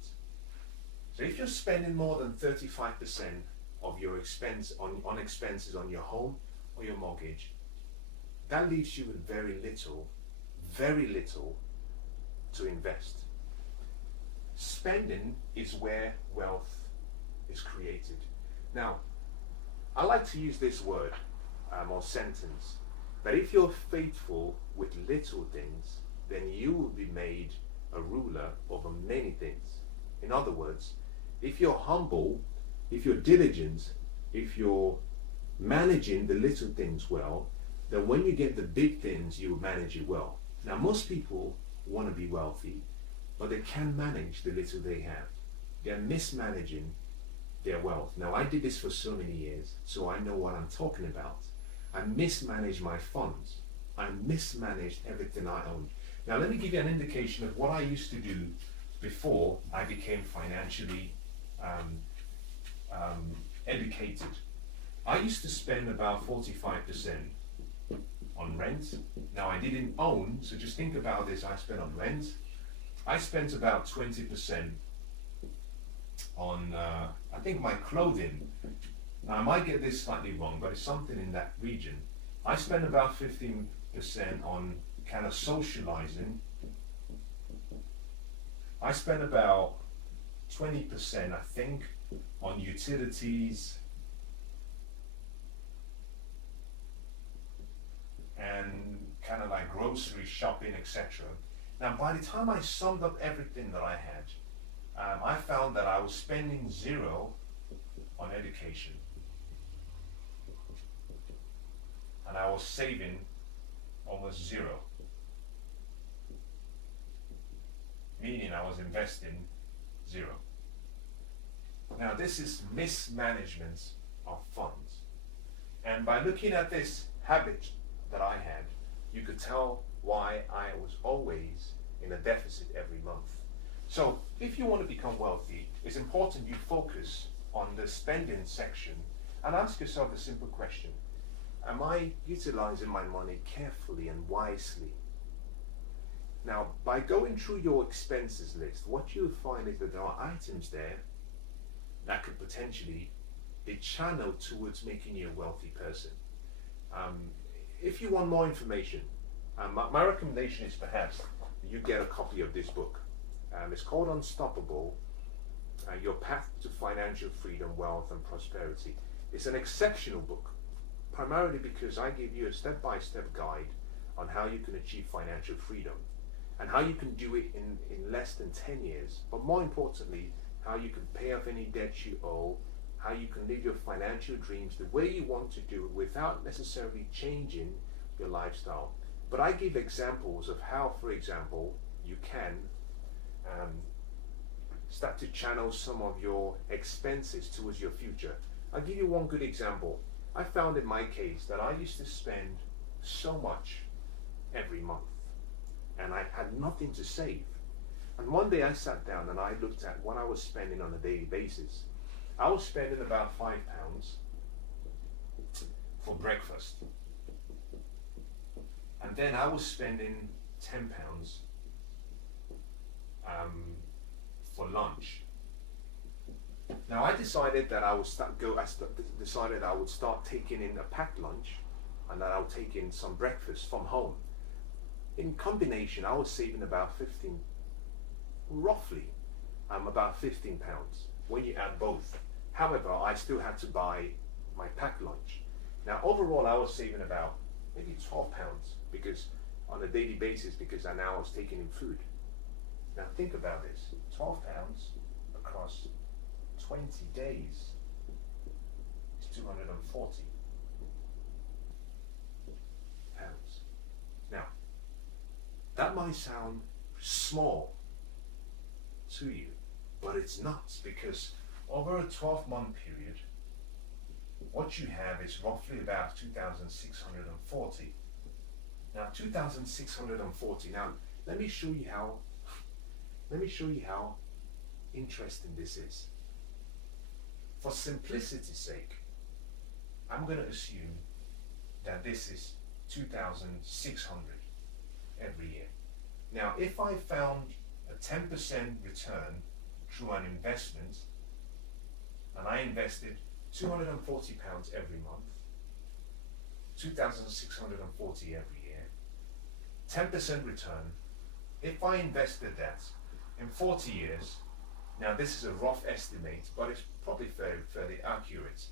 So if you're spending more than 35% of your expense on expenses on your home or your mortgage, that leaves you with very little to invest. Spending is where wealth is created. Now, I like to use this word or sentence, that if you're faithful with little things, then you will be made a ruler over many things. In other words, if you're humble, if you're diligent, if you're managing the little things well, then when you get the big things, you will manage it well. Now, most people want to be wealthy, but they can't manage the little they have. They're mismanaging their wealth. Now, I did this for so many years, so I know what I'm talking about. I mismanaged my funds. I mismanaged everything I owned. Now, let me give you an indication of what I used to do before I became financially educated. I used to spend about 45% on rent. Now I didn't own, so just think about this. I spent on rent. I spent about 20% on, I think, my clothing. Now I might get this slightly wrong, but it's something in that region. I spent about 15% on kind of socializing. I spent about 20%, I think, on utilities and kind of like grocery shopping, etc. Now, by the time I summed up everything that I had, I found that I was spending zero on education, and I was saving almost zero, meaning I was investing zero. Now, this is mismanagement of funds, and by looking at this habit that I had, you could tell why I was always in a deficit every month. So if you want to become wealthy, it's important you focus on the spending section and ask yourself a simple question: am I utilizing my money carefully and wisely? Now, by going through your expenses list, what you'll find is that there are items there that could potentially be channeled towards making you a wealthy person. If you want more information, my recommendation is perhaps you get a copy of this book. It's called Unstoppable, Your Path to Financial Freedom, Wealth and Prosperity. It's an exceptional book, primarily because I give you a step-by-step guide on how you can achieve financial freedom and how you can do it in less than 10 years, but more importantly, how you can pay off any debts you owe, how you can live your financial dreams the way you want to do without necessarily changing your lifestyle. But I give examples of how, for example, you can start to channel some of your expenses towards your future. I'll give you one good example. I found in my case that I used to spend so much every month and I had nothing to save. And one day I sat down and I looked at what I was spending on a daily basis. I was spending about £5 for breakfast. And then I was spending £10 for lunch. Now I decided that I would decided I would start taking in a packed lunch and that I would take in some breakfast from home. In combination, I was saving about roughly about £15 when you add both. However, I still had to buy my packed lunch. Now overall I was saving about maybe £12 because on a daily basis, because I now was taking in food. Now think about this, £12 across 20 days is £240. Now, that might sound small to you, but it's not, because over a 12-month period, what you have is roughly about 2,640. Now 2,640. Now let me show you how interesting this is. For simplicity's sake, I'm going to assume that this is 2,600 every year. Now if I found a 10% return through an investment, and I invested £240 every month, 2,640 every year, 10% return. If I invested that in 40 years, now this is a rough estimate, but it's probably fairly accurate,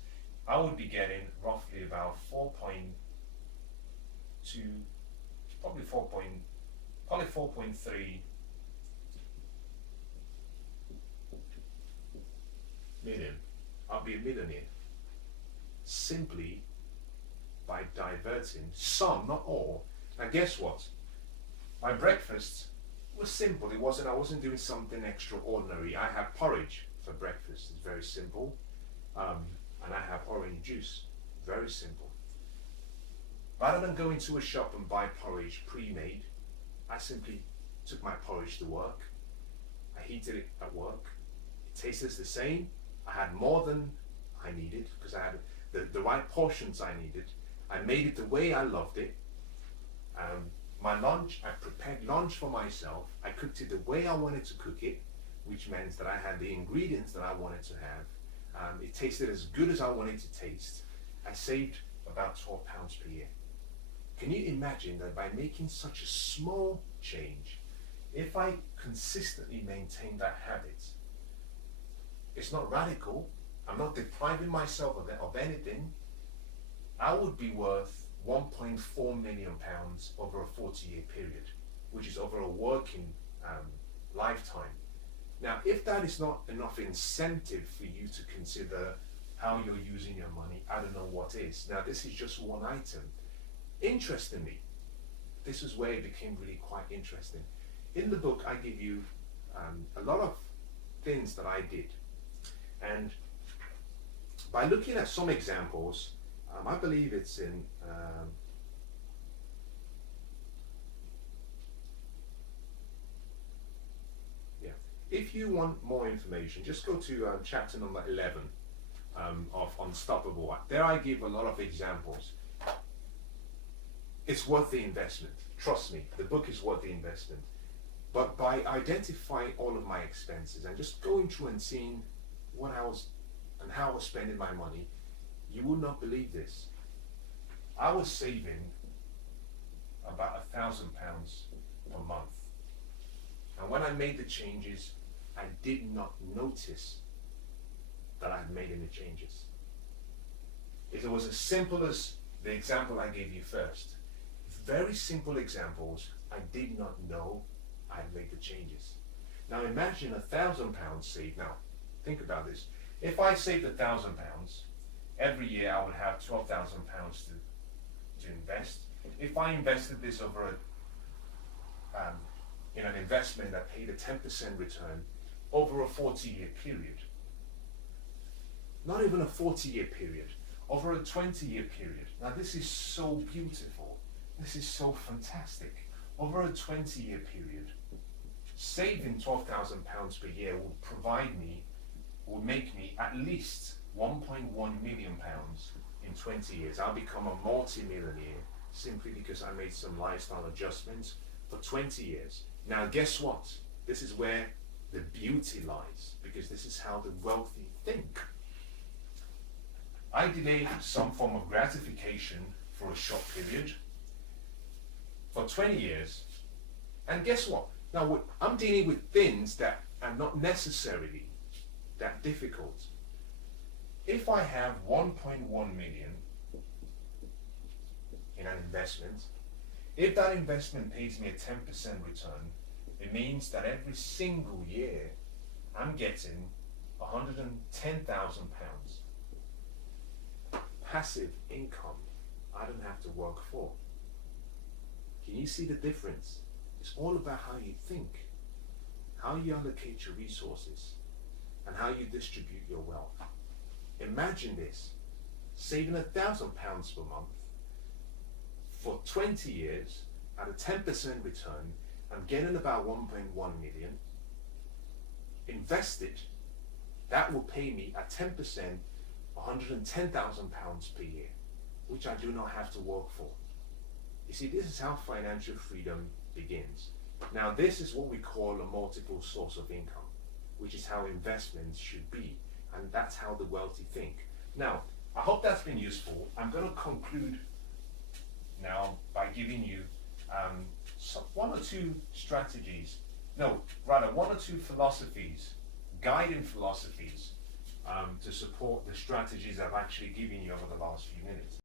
I would be getting roughly about 4.3 million. I'll be a millionaire simply by diverting some, not all. Now guess what? My breakfast was simple. I wasn't doing something extraordinary. I have porridge for breakfast. It's very simple. And I have orange juice. Very simple. Rather than going to a shop and buy porridge pre-made, I simply took my porridge to work. I heated it at work. It tasted the same. I had more than I needed because I had the right portions I needed. I made it the way I loved it. My lunch, I prepared lunch for myself. I cooked it the way I wanted to cook it, which meant that I had the ingredients that I wanted to have. It tasted as good as I wanted to taste. I saved about £12 per year. Can you imagine that by making such a small change, if I consistently maintain that habit, it's not radical, I'm not depriving myself of anything, I would be worth £1.4 million over a 40-year period, which is over a working lifetime. Now, if that is not enough incentive for you to consider how you're using your money, I don't know what is. Now, this is just one item. Interestingly, this is where it became really quite interesting. In the book, I give you a lot of things that I did. And by looking at some examples, I believe it's in if you want more information, just go to chapter number 11 of Unstoppable. There I give a lot of examples. It's worth the investment. Trust me, the book is worth the investment. But by identifying all of my expenses and just going through and seeing what I was and how I was spending my money, you would not believe this. I was saving about £1,000 per month. And when I made the changes, I did not notice that I had made any changes. If it was as simple as the example I gave you first, very simple examples, I did not know I had made the changes. Now imagine £1,000 saved. Now think about this. If I saved £1,000, every year I would have £12,000 to invest. If I invested this over in an investment that paid a 10% return over a 40-year period, not even a 40-year period, over a 20-year period. Now this is so beautiful. This is so fantastic. Over a 20-year period, saving £12,000 per year will make me at least £1.1 million in 20 years. I'll become a multi-millionaire simply because I made some lifestyle adjustments for 20 years. Now guess what? This is where the beauty lies, because this is how the wealthy think. I delayed some form of gratification for a short period, for 20 years, and guess what? Now I'm dealing with things that are not necessarily that difficult. If I have 1.1 million in an investment, if that investment pays me a 10% return, it means that every single year I'm getting £110,000 passive income I don't have to work for. Can you see the difference? It's all about how you think, how you allocate your resources, and how you distribute your wealth. Imagine this, saving £1,000 per month for 20 years at a 10% return. I'm getting about 1.1 million. Invested, that will pay me at 10% £110,000 per year, which I do not have to work for. You see, this is how financial freedom begins. Now, this is what we call a multiple source of income, which is how investments should be, and that's how the wealthy think. Now, I hope that's been useful. I'm going to conclude now by giving you one or two philosophies, guiding philosophies to support the strategies I've actually given you over the last few minutes.